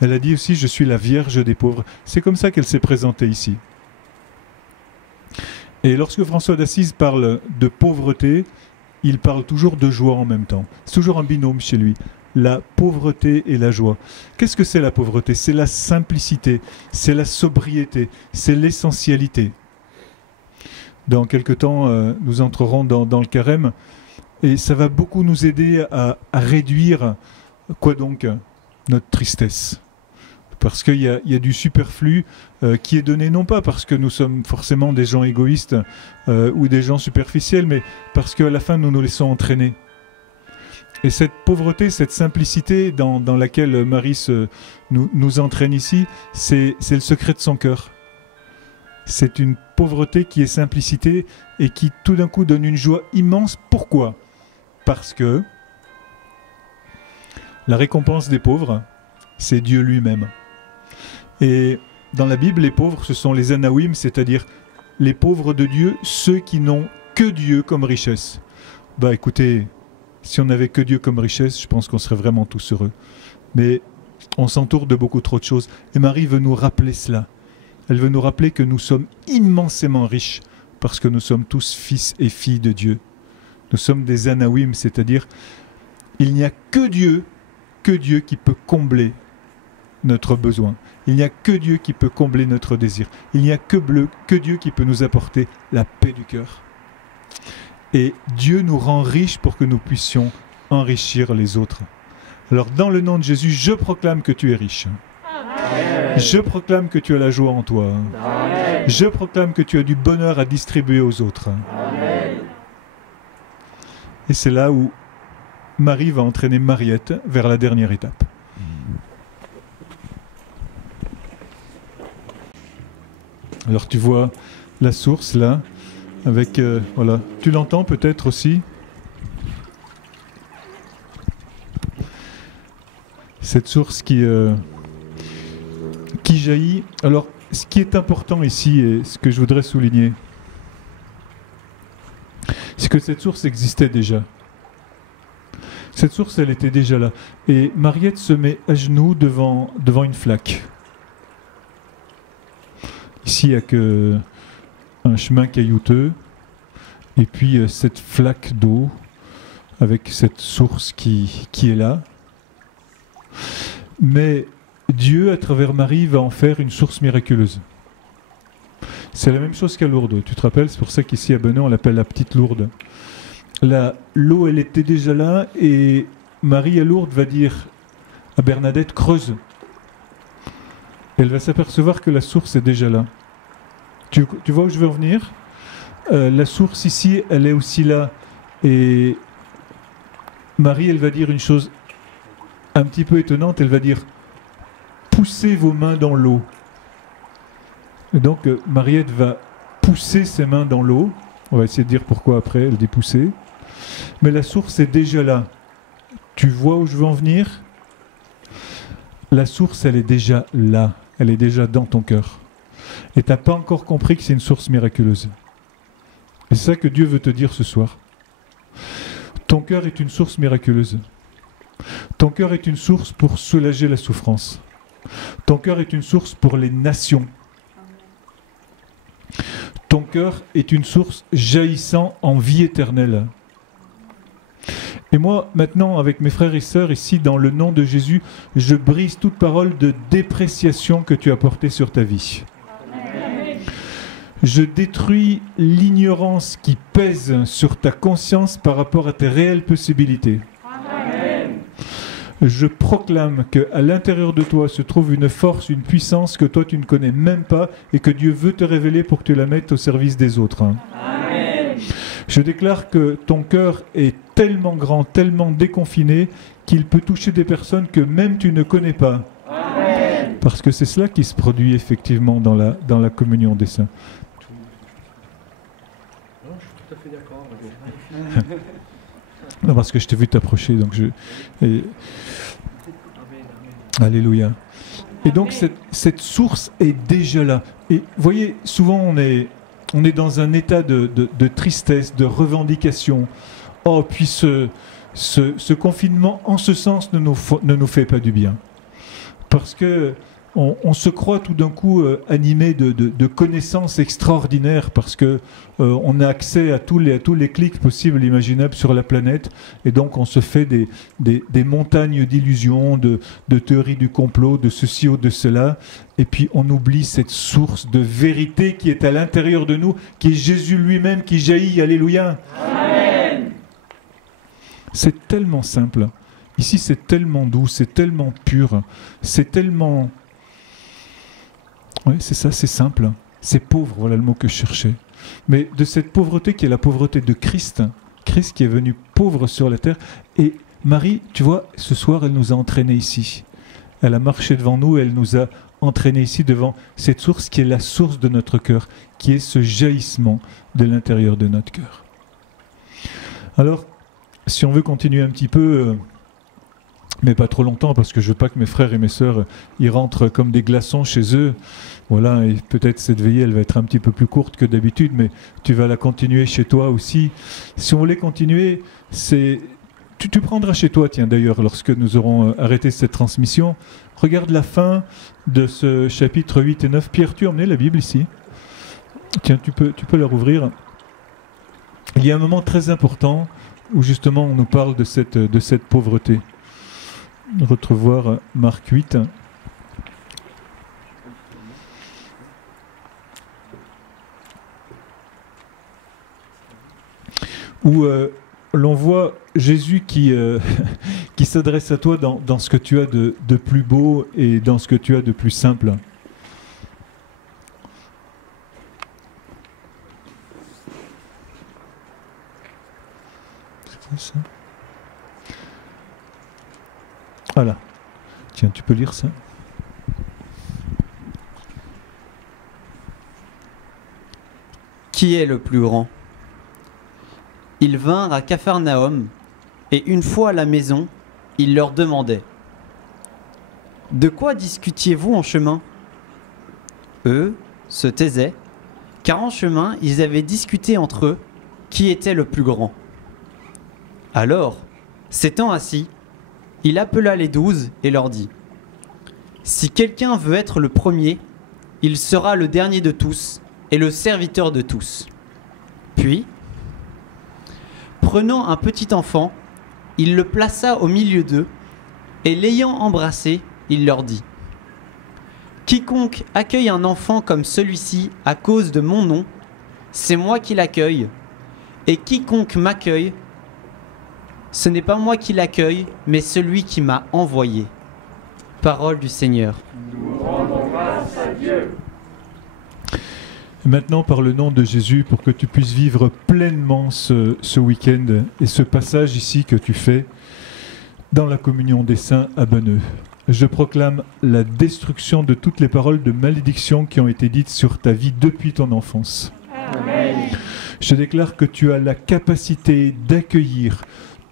Elle a dit aussi, je suis la Vierge des pauvres. C'est comme ça qu'elle s'est présentée ici. Et lorsque François d'Assise parle de pauvreté, il parle toujours de joie en même temps. C'est toujours un binôme chez lui. La pauvreté et la joie. Qu'est-ce que c'est la pauvreté? C'est la simplicité, c'est la sobriété, c'est l'essentialité. Dans quelque temps, nous entrerons dans le carême et ça va beaucoup nous aider à réduire, quoi donc, notre tristesse. Parce qu'il y a du superflu qui est donné non pas parce que nous sommes forcément des gens égoïstes ou des gens superficiels, mais parce qu'à la fin nous nous laissons entraîner. Et cette pauvreté, cette simplicité dans laquelle Marie nous entraîne ici, c'est le secret de son cœur. C'est une pauvreté qui est simplicité et qui tout d'un coup donne une joie immense. Pourquoi? Parce que la récompense des pauvres, c'est Dieu lui-même. Et dans la Bible, les pauvres, ce sont les anawim, c'est-à-dire les pauvres de Dieu, ceux qui n'ont que Dieu comme richesse. Bah écoutez, si on n'avait que Dieu comme richesse, je pense qu'on serait vraiment tous heureux. Mais on s'entoure de beaucoup trop de choses. Et Marie veut nous rappeler cela. Elle veut nous rappeler que nous sommes immensément riches parce que nous sommes tous fils et filles de Dieu. Nous sommes des anawim, c'est-à-dire il n'y a que Dieu qui peut combler notre besoin. Il n'y a que Dieu qui peut combler notre désir. Il n'y a que Dieu qui peut nous apporter la paix du cœur. Et Dieu nous rend riches pour que nous puissions enrichir les autres. Alors dans le nom de Jésus, je proclame que tu es riche. Amen. Je proclame que tu as la joie en toi. Amen. Je proclame que tu as du bonheur à distribuer aux autres. Amen. Et c'est là où Marie va entraîner Mariette vers la dernière étape. Alors tu vois la source là, avec voilà, tu l'entends peut-être aussi. Cette source qui jaillit. Alors ce qui est important ici et ce que je voudrais souligner, c'est que cette source existait déjà. Cette source, elle était déjà là. Et Mariette se met à genoux devant une flaque. Ici, il n'y a qu'un chemin caillouteux. Et puis cette flaque d'eau avec cette source qui est là. Mais Dieu, à travers Marie, va en faire une source miraculeuse. C'est la même chose qu'à Lourdes. Tu te rappelles, c'est pour ça qu'ici à Banneux, on l'appelle la petite Lourdes. L'eau, elle était déjà là et Marie à Lourdes va dire à Bernadette, creuse. Elle va s'apercevoir que la source est déjà là. Tu vois où je veux en venir? La source ici, elle est aussi là. Et Marie, elle va dire une chose un petit peu étonnante. Elle va dire, poussez vos mains dans l'eau. Et donc, Mariette va pousser ses mains dans l'eau. On va essayer de dire pourquoi après, elle dit pousser. Mais la source est déjà là. Tu vois où je veux en venir? La source, elle est déjà là. Elle est déjà dans ton cœur. Et tu n'as pas encore compris que c'est une source miraculeuse. Et c'est ça que Dieu veut te dire ce soir. Ton cœur est une source miraculeuse. Ton cœur est une source pour soulager la souffrance. Ton cœur est une source pour les nations. Ton cœur est une source jaillissant en vie éternelle. Et moi, maintenant, avec mes frères et sœurs, ici, dans le nom de Jésus, je brise toute parole de dépréciation que tu as portée sur ta vie. Je détruis l'ignorance qui pèse sur ta conscience par rapport à tes réelles possibilités. Je proclame qu'à l'intérieur de toi se trouve une force, une puissance que toi tu ne connais même pas et que Dieu veut te révéler pour que tu la mettes au service des autres. Amen. Je déclare que ton cœur est tellement grand, tellement déconfiné qu'il peut toucher des personnes que même tu ne connais pas. Amen. Parce que c'est cela qui se produit effectivement dans la communion des saints. Non, je suis tout à fait d'accord. Non, parce que je t'ai vu t'approcher, donc Alléluia. Et donc cette source est déjà là. Et vous voyez, souvent on est dans un état de tristesse, de revendication. Oh, puis ce confinement, en ce sens, ne nous fait pas du bien. Parce que on se croit tout d'un coup animé de connaissances extraordinaires parce que on a accès à tous les clics possibles et imaginables sur la planète, et donc on se fait des montagnes d'illusions, de théories du complot, de ceci ou de cela, et puis on oublie cette source de vérité qui est à l'intérieur de nous, qui est Jésus lui-même qui jaillit. Alléluia. Amen. C'est tellement simple. Ici c'est tellement doux, c'est tellement pur, c'est tellement... Oui, c'est ça, c'est simple. C'est pauvre, voilà le mot que je cherchais. Mais de cette pauvreté qui est la pauvreté de Christ, Christ qui est venu pauvre sur la terre. Et Marie, tu vois, ce soir, elle nous a entraînés ici. Elle a marché devant nous, elle nous a entraînés ici devant cette source qui est la source de notre cœur, qui est ce jaillissement de l'intérieur de notre cœur. Alors, si on veut continuer un petit peu... mais pas trop longtemps, parce que je veux pas que mes frères et mes sœurs y rentrent comme des glaçons chez eux. Voilà, et peut-être cette veillée, elle va être un petit peu plus courte que d'habitude, mais tu vas la continuer chez toi aussi. Si on voulait continuer, tu prendras chez toi, tiens d'ailleurs, lorsque nous aurons arrêté cette transmission, regarde la fin de ce chapitre 8 et 9. Pierre, tu as emmené la Bible ici? Tiens, tu peux la rouvrir. Il y a un moment très important où justement on nous parle de cette pauvreté. Retrouvoir Marc 8. Où l'on voit Jésus qui s'adresse à toi dans ce que tu as de plus beau et dans ce que tu as de plus simple. C'est ça. Voilà. Tiens, tu peux lire ça? Qui est le plus grand? Ils vinrent à Capharnaüm, et une fois à la maison, il leur demandait: de quoi discutiez-vous en chemin? Eux se taisaient, car en chemin, ils avaient discuté entre eux qui était le plus grand. Alors, s'étant assis, il appela les 12 et leur dit: si quelqu'un veut être le premier, il sera le dernier de tous et le serviteur de tous. Puis, prenant un petit enfant, il le plaça au milieu d'eux, et l'ayant embrassé, il leur dit: quiconque accueille un enfant comme celui-ci à cause de mon nom, c'est moi qui l'accueille, et quiconque m'accueille, ce n'est pas moi qui l'accueille, mais celui qui m'a envoyé. Parole du Seigneur. Nous rendons grâce à Dieu. Maintenant, par le nom de Jésus, pour que tu puisses vivre pleinement ce week-end et ce passage ici que tu fais dans la communion des saints à Banneux. Je proclame la destruction de toutes les paroles de malédiction qui ont été dites sur ta vie depuis ton enfance. Amen. Je déclare que tu as la capacité d'accueillir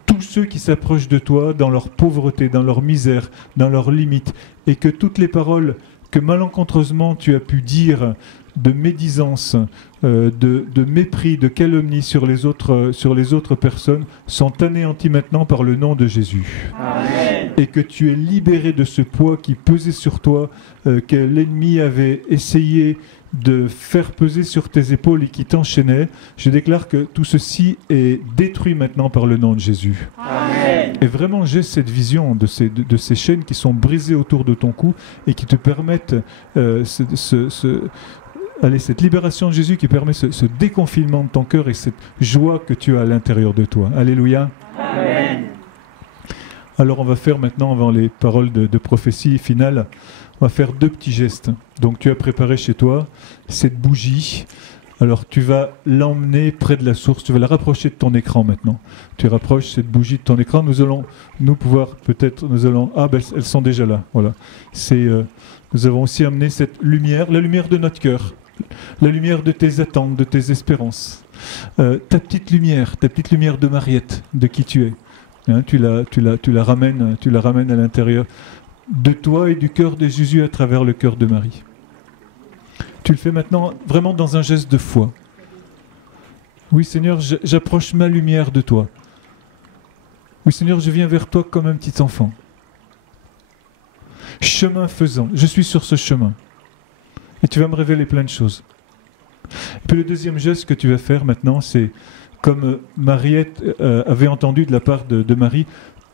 tous ceux qui s'approchent de toi dans leur pauvreté, dans leur misère, dans leurs limites, et que toutes les paroles que malencontreusement tu as pu dire de médisance, de mépris, de calomnie sur les autres personnes sont anéanties maintenant par le nom de Jésus. Amen. Et que tu es libéré de ce poids qui pesait sur toi, que l'ennemi avait essayé de faire peser sur tes épaules et qui t'enchaînait. Je déclare que tout ceci est détruit maintenant par le nom de Jésus. Amen. Et vraiment, j'ai cette vision de ces chaînes qui sont brisées autour de ton cou et qui te permettent cette libération de Jésus qui permet ce déconfinement de ton cœur et cette joie que tu as à l'intérieur de toi. Alléluia. Amen. Alors on va faire maintenant, avant les paroles de prophétie finale, on va faire 2 petits gestes. Donc tu as préparé chez toi cette bougie. Alors tu vas l'emmener près de la source, tu vas la rapprocher de ton écran maintenant. Tu rapproches cette bougie de ton écran. Nous allons elles sont déjà là. Voilà. Nous avons aussi amené cette lumière, la lumière de notre cœur, la lumière de tes attentes, de tes espérances. Ta petite lumière de Mariette, de qui tu es. Hein, tu la ramènes à l'intérieur de toi et du cœur de Jésus à travers le cœur de Marie. Tu le fais maintenant vraiment dans un geste de foi. Oui Seigneur, j'approche ma lumière de toi. Oui Seigneur, je viens vers toi comme un petit enfant. Chemin faisant, je suis sur ce chemin. Et tu vas me révéler plein de choses. Et puis le deuxième geste que tu vas faire maintenant, c'est comme Mariette avait entendu de la part de Marie,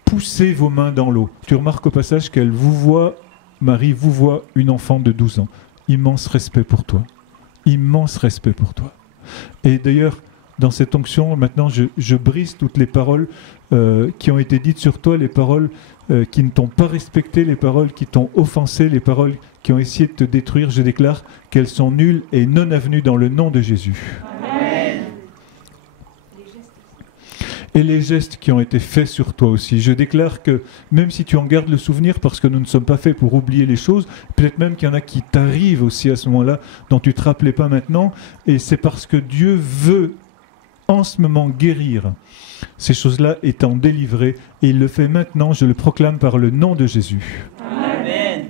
poussez vos mains dans l'eau. Tu remarques au passage qu'elle vous voit, Marie vous voit une enfant de 12 ans. Immense respect pour toi. Immense respect pour toi. Et d'ailleurs, dans cette onction, maintenant, je brise toutes les paroles qui ont été dites sur toi, les paroles qui ne t'ont pas respecté, les paroles qui t'ont offensé, les paroles qui ont essayé de te détruire. Je déclare qu'elles sont nulles et non avenues dans le nom de Jésus. Amen. Et les gestes qui ont été faits sur toi aussi. Je déclare que même si tu en gardes le souvenir, parce que nous ne sommes pas faits pour oublier les choses, peut-être même qu'il y en a qui t'arrivent aussi à ce moment-là, dont tu ne te rappelais pas maintenant, et c'est parce que Dieu veut en ce moment guérir ces choses-là étant délivrées, et il le fait maintenant, je le proclame par le nom de Jésus. Amen.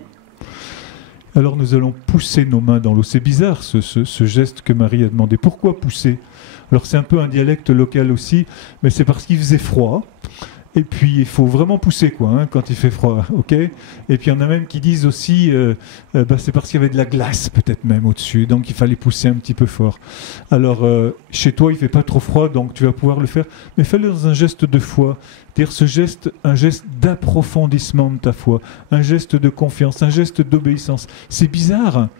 Alors nous allons pousser nos mains dans l'eau. C'est bizarre ce geste que Marie a demandé. Pourquoi pousser ? Alors c'est un peu un dialecte local aussi, mais c'est parce qu'il faisait froid. Et puis il faut vraiment pousser quand il fait froid, ok ? Et puis il y en a même qui disent aussi, c'est parce qu'il y avait de la glace peut-être même au-dessus, donc il fallait pousser un petit peu fort. Alors chez toi il fait pas trop froid, donc tu vas pouvoir le faire, mais fais-le dans un geste de foi. C'est-à-dire ce geste, un geste d'approfondissement de ta foi, un geste de confiance, un geste d'obéissance. C'est bizarre, hein ?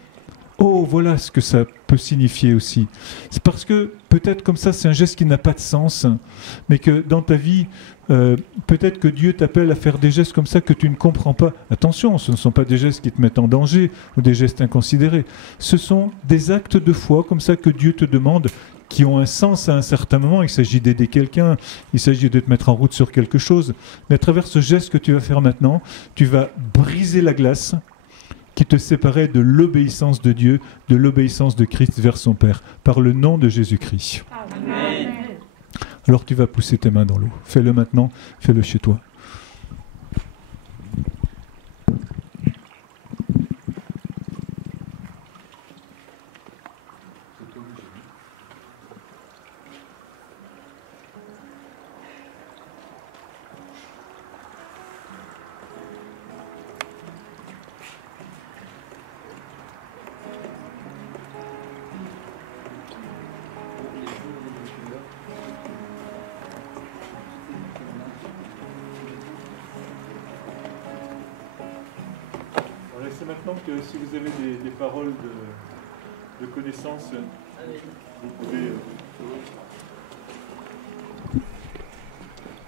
Oh, voilà ce que ça peut signifier aussi. C'est parce que peut-être comme ça, c'est un geste qui n'a pas de sens, mais que dans ta vie, peut-être que Dieu t'appelle à faire des gestes comme ça que tu ne comprends pas. Attention, ce ne sont pas des gestes qui te mettent en danger ou des gestes inconsidérés. Ce sont des actes de foi comme ça que Dieu te demande, qui ont un sens à un certain moment. Il s'agit d'aider quelqu'un, il s'agit de te mettre en route sur quelque chose. Mais à travers ce geste que tu vas faire maintenant, tu vas briser la glace qui te séparait de l'obéissance de Dieu, de l'obéissance de Christ vers son Père, par le nom de Jésus-Christ. Amen. Alors tu vas pousser tes mains dans l'eau. Fais-le maintenant, fais-le chez toi. C'est maintenant que si vous avez des paroles de connaissance, vous pouvez...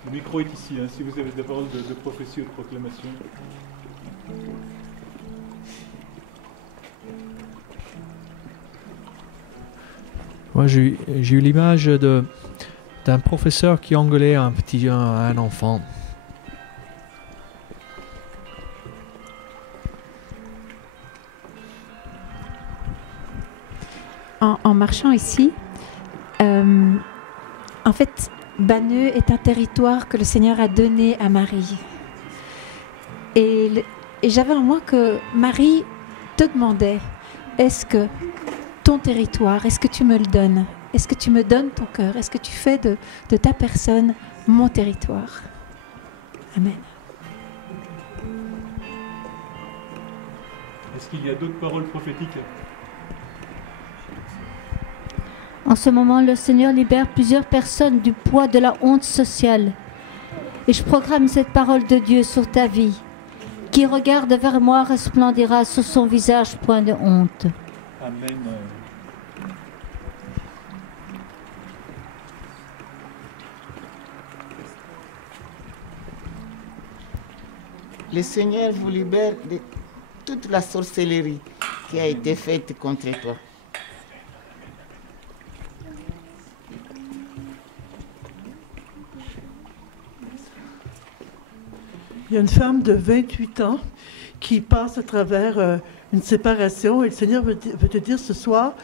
Le micro est ici, hein, si vous avez des paroles de prophétie ou de proclamation. Moi, j'ai eu l'image d'un professeur qui engueulait un enfant. En marchant ici, en fait, Banneux est un territoire que le Seigneur a donné à Marie. Et j'avais en moi que Marie te demandait, est-ce que ton territoire, est-ce que tu me le donnes ? Est-ce que tu me donnes ton cœur ? Est-ce que tu fais de ta personne mon territoire ? Amen. Est-ce qu'il y a d'autres paroles prophétiques ? En ce moment, le Seigneur libère plusieurs personnes du poids de la honte sociale. Et je proclame cette parole de Dieu sur ta vie. Qui regarde vers moi resplendira sur son visage point de honte. Amen. le Seigneur vous libère de toute la sorcellerie qui a été faite contre toi. Il y a une femme de 28 ans qui passe à travers une séparation et le Seigneur veut te dire ce soir,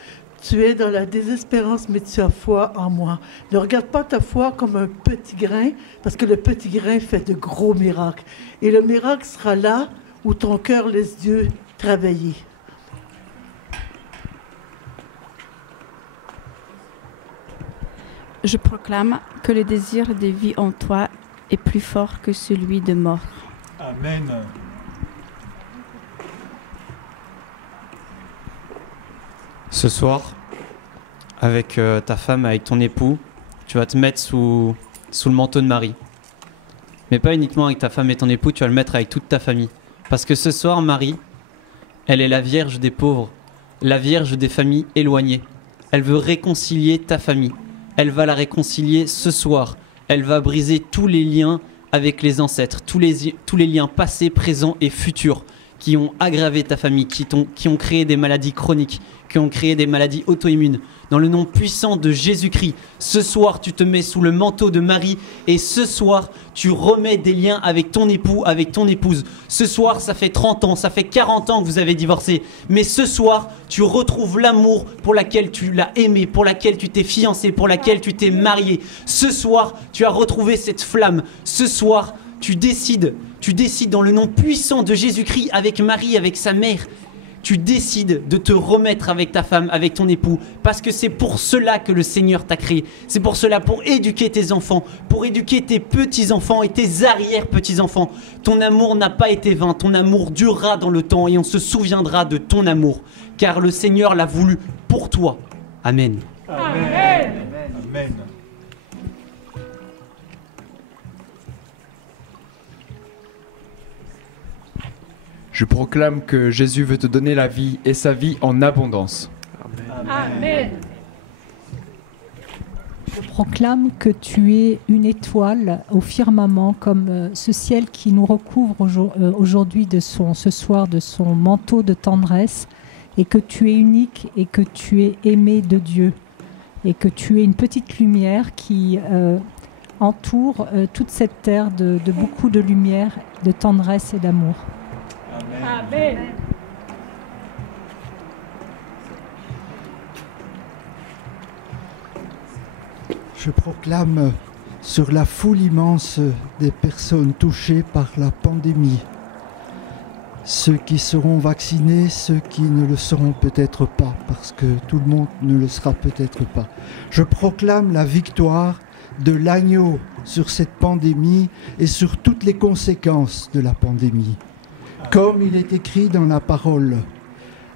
tu es dans la désespérance, mais tu as foi en moi. Ne regarde pas ta foi comme un petit grain, parce que le petit grain fait de gros miracles. Et le miracle sera là où ton cœur laisse Dieu travailler. Je proclame que le désir de vie en toi est plus fort que celui de mort. Amen. Ce soir, avec ta femme, avec ton époux, tu vas te mettre sous le manteau de Marie. Mais pas uniquement avec ta femme et ton époux, tu vas le mettre avec toute ta famille. Parce que ce soir, Marie, elle est la Vierge des pauvres, la Vierge des familles éloignées. Elle veut réconcilier ta famille. Elle va la réconcilier ce soir. Elle va briser tous les liens avec les ancêtres, tous les liens passés, présents et futurs qui ont aggravé ta famille, qui ont créé des maladies chroniques, qui ont créé des maladies auto-immunes. Dans le nom puissant de Jésus-Christ, ce soir, tu te mets sous le manteau de Marie et ce soir, tu remets des liens avec ton époux, avec ton épouse. Ce soir, ça fait 30 ans, ça fait 40 ans que vous avez divorcé. Mais ce soir, tu retrouves l'amour pour laquelle tu l'as aimé, pour laquelle tu t'es fiancé, pour laquelle tu t'es marié. Ce soir, tu as retrouvé cette flamme. Ce soir, tu décides dans le nom puissant de Jésus-Christ avec Marie, avec sa mère. Tu décides de te remettre avec ta femme, avec ton époux, parce que c'est pour cela que le Seigneur t'a créé. C'est pour cela, pour éduquer tes enfants, pour éduquer tes petits-enfants et tes arrière-petits-enfants. Ton amour n'a pas été vain, ton amour durera dans le temps et on se souviendra de ton amour, car le Seigneur l'a voulu pour toi. Amen. Amen. Amen. Je proclame que Jésus veut te donner la vie et sa vie en abondance. Amen. Je proclame que tu es une étoile au firmament, comme ce ciel qui nous recouvre aujourd'hui ce soir de son manteau de tendresse, et que tu es unique et que tu es aimé de Dieu, et que tu es une petite lumière qui entoure toute cette terre de beaucoup de lumière, de tendresse et d'amour. Amen. Je proclame sur la foule immense des personnes touchées par la pandémie, ceux qui seront vaccinés, ceux qui ne le seront peut-être pas, parce que tout le monde ne le sera peut-être pas. Je proclame la victoire de l'agneau sur cette pandémie et sur toutes les conséquences de la pandémie. Comme il est écrit dans la parole,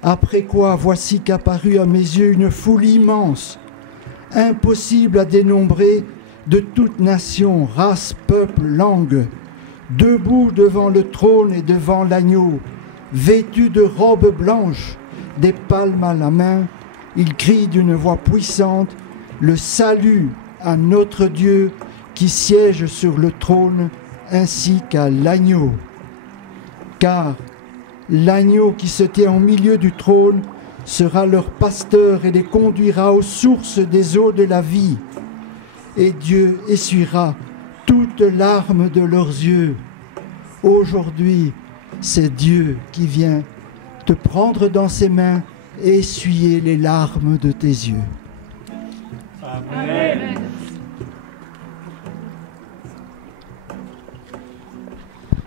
après quoi voici qu'apparut à mes yeux une foule immense, impossible à dénombrer, de toute nation, race, peuple, langue, debout devant le trône et devant l'agneau, vêtus de robes blanches, des palmes à la main, ils crient d'une voix puissante, le salut à notre Dieu qui siège sur le trône, ainsi qu'à l'agneau. Car l'agneau qui se tient au milieu du trône sera leur pasteur et les conduira aux sources des eaux de la vie. Et Dieu essuiera toutes larmes de leurs yeux. Aujourd'hui, c'est Dieu qui vient te prendre dans ses mains et essuyer les larmes de tes yeux. Amen.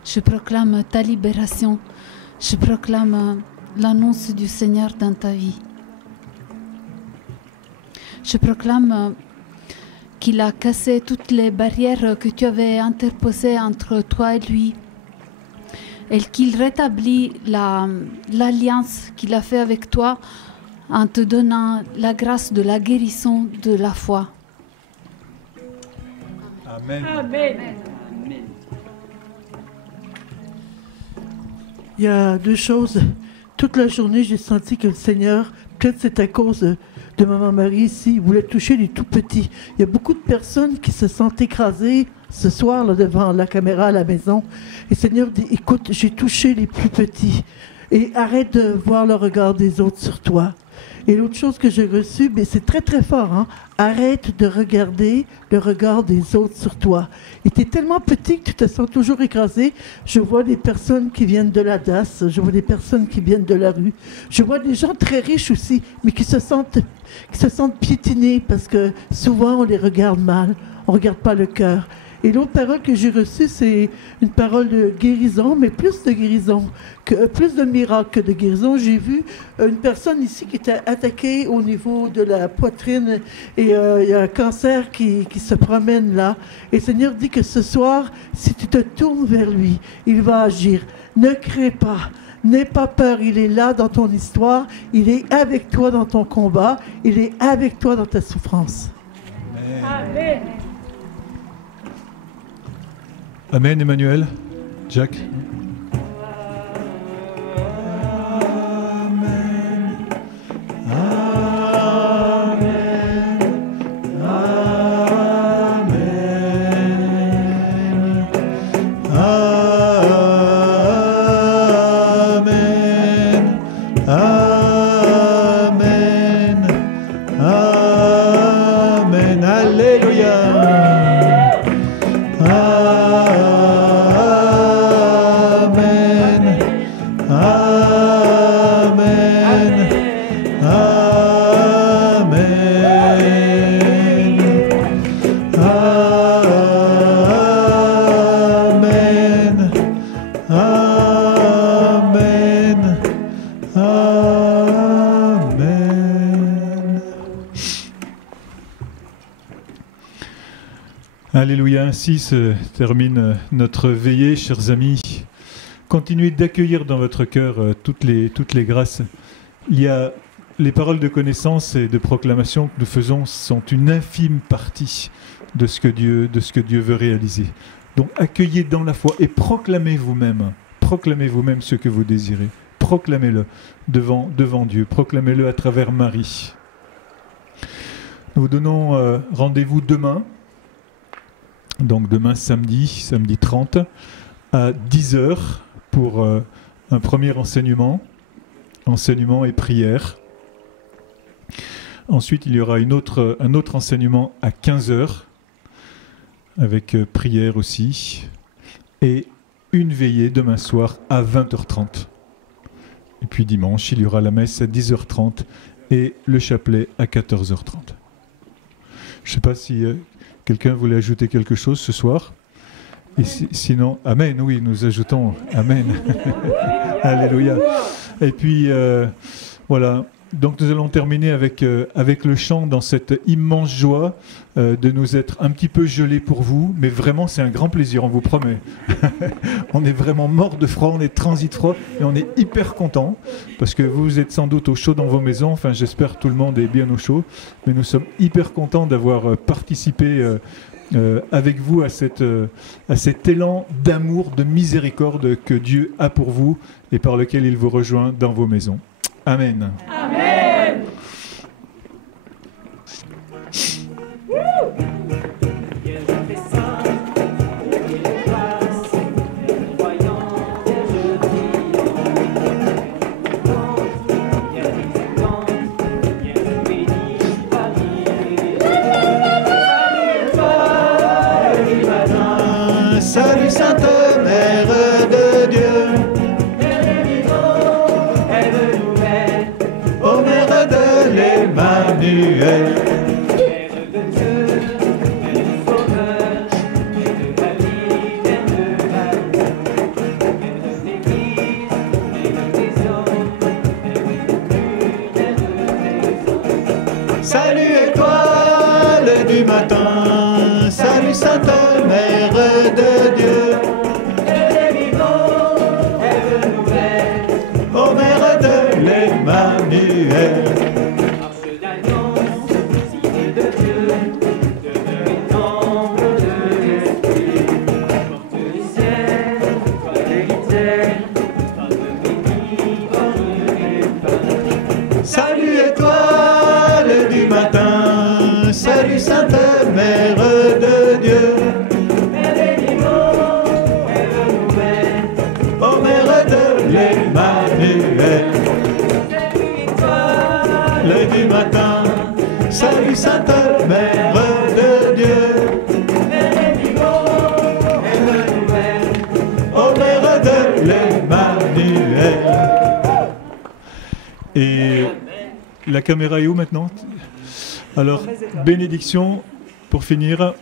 Je proclame ta libération. Je proclame l'annonce du Seigneur dans ta vie. Je proclame qu'il a cassé toutes les barrières que tu avais interposées entre toi et lui. Et qu'il rétablit l'alliance qu'il a fait avec toi en te donnant la grâce de la guérison de la foi. Amen. Amen. Il y a deux choses. Toute la journée, j'ai senti que le Seigneur, peut-être c'est à cause de Maman Marie ici. Il voulait toucher les tout petits. Il y a beaucoup de personnes qui se sentent écrasées ce soir là, devant la caméra à la maison. Et le Seigneur dit, écoute, j'ai touché les plus petits. Et arrête de voir le regard des autres sur toi. Et l'autre chose que j'ai reçue, mais c'est très très fort, hein? Arrête de regarder le regard des autres sur toi. Et tu es tellement petit que tu te sens toujours écrasé. Je vois des personnes qui viennent de la DAS, je vois des personnes qui viennent de la rue. Je vois des gens très riches aussi, mais qui se sentent piétinés parce que souvent on les regarde mal, on ne regarde pas le cœur. Et l'autre parole que j'ai reçue, c'est une parole de guérison, mais plus de guérison, plus de miracles que de guérison. J'ai vu une personne ici qui était attaquée au niveau de la poitrine et il y a un cancer qui se promène là. Et le Seigneur dit que ce soir, si tu te tournes vers lui, il va agir. Ne crains pas. N'aie pas peur, il est là dans ton histoire, il est avec toi dans ton combat, il est avec toi dans ta souffrance. Amen. Amen, Emmanuel. Jack. Alléluia, ainsi se termine notre veillée, chers amis. Continuez d'accueillir dans votre cœur toutes les grâces. Il y a les paroles de connaissance et de proclamation que nous faisons sont une infime partie de ce que Dieu veut réaliser. Donc accueillez dans la foi et proclamez vous-même ce que vous désirez. Proclamez-le devant Dieu, proclamez-le à travers Marie. Nous vous donnons rendez-vous demain. Donc demain samedi 30 à 10h pour un premier enseignement et prière. Ensuite il y aura un autre enseignement à 15h avec prière aussi et une veillée demain soir à 20h30. Et puis dimanche il y aura la messe à 10h30 et le chapelet à 14h30. Je ne sais pas si quelqu'un voulait ajouter quelque chose ce soir? Et sinon, Amen, oui, nous ajoutons Amen. Alléluia. Et puis, voilà. Donc nous allons terminer avec le chant dans cette immense joie de nous être un petit peu gelés pour vous. Mais vraiment, c'est un grand plaisir, on vous promet. On est vraiment mort de froid, on est transit froid et on est hyper content parce que vous êtes sans doute au chaud dans vos maisons. Enfin, j'espère que tout le monde est bien au chaud. Mais nous sommes hyper contents d'avoir participé avec vous à cet élan d'amour, de miséricorde que Dieu a pour vous et par lequel il vous rejoint dans vos maisons. Amen. Amen. Salut Sainte Mère de Dieu. Emmanuel. Mère de Dieu, Mère du Sauveur, Mère de la vie, Mère de la vie, Mère de l'Église, Mère des hommes, Mère de Dieu, Mère de des Salut étoile du matin, salut Sainte Mère de Dieu. Elle est vivante, elle nouvelle, ô Mère de l'Emmanuel. Salut étoile Mère de Dieu. Oh Mère de l'Emmanuel. L'œil du matin, salut Sainte Mère de Dieu. Oh Mère de l'Emmanuel. Et la caméra est où maintenant? Alors, bénédiction, pour finir,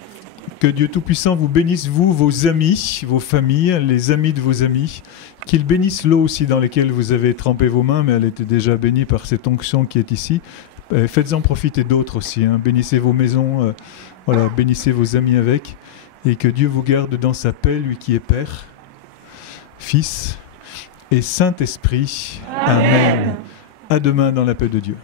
que Dieu Tout-Puissant vous bénisse, vous, vos amis, vos familles, les amis de vos amis, qu'il bénisse l'eau aussi dans laquelle vous avez trempé vos mains, mais elle était déjà bénie par cette onction qui est ici. Faites-en profiter d'autres aussi, hein. Bénissez vos maisons, voilà, bénissez vos amis avec, et que Dieu vous garde dans sa paix, lui qui est Père, Fils et Saint-Esprit. Amen. À demain dans la paix de Dieu.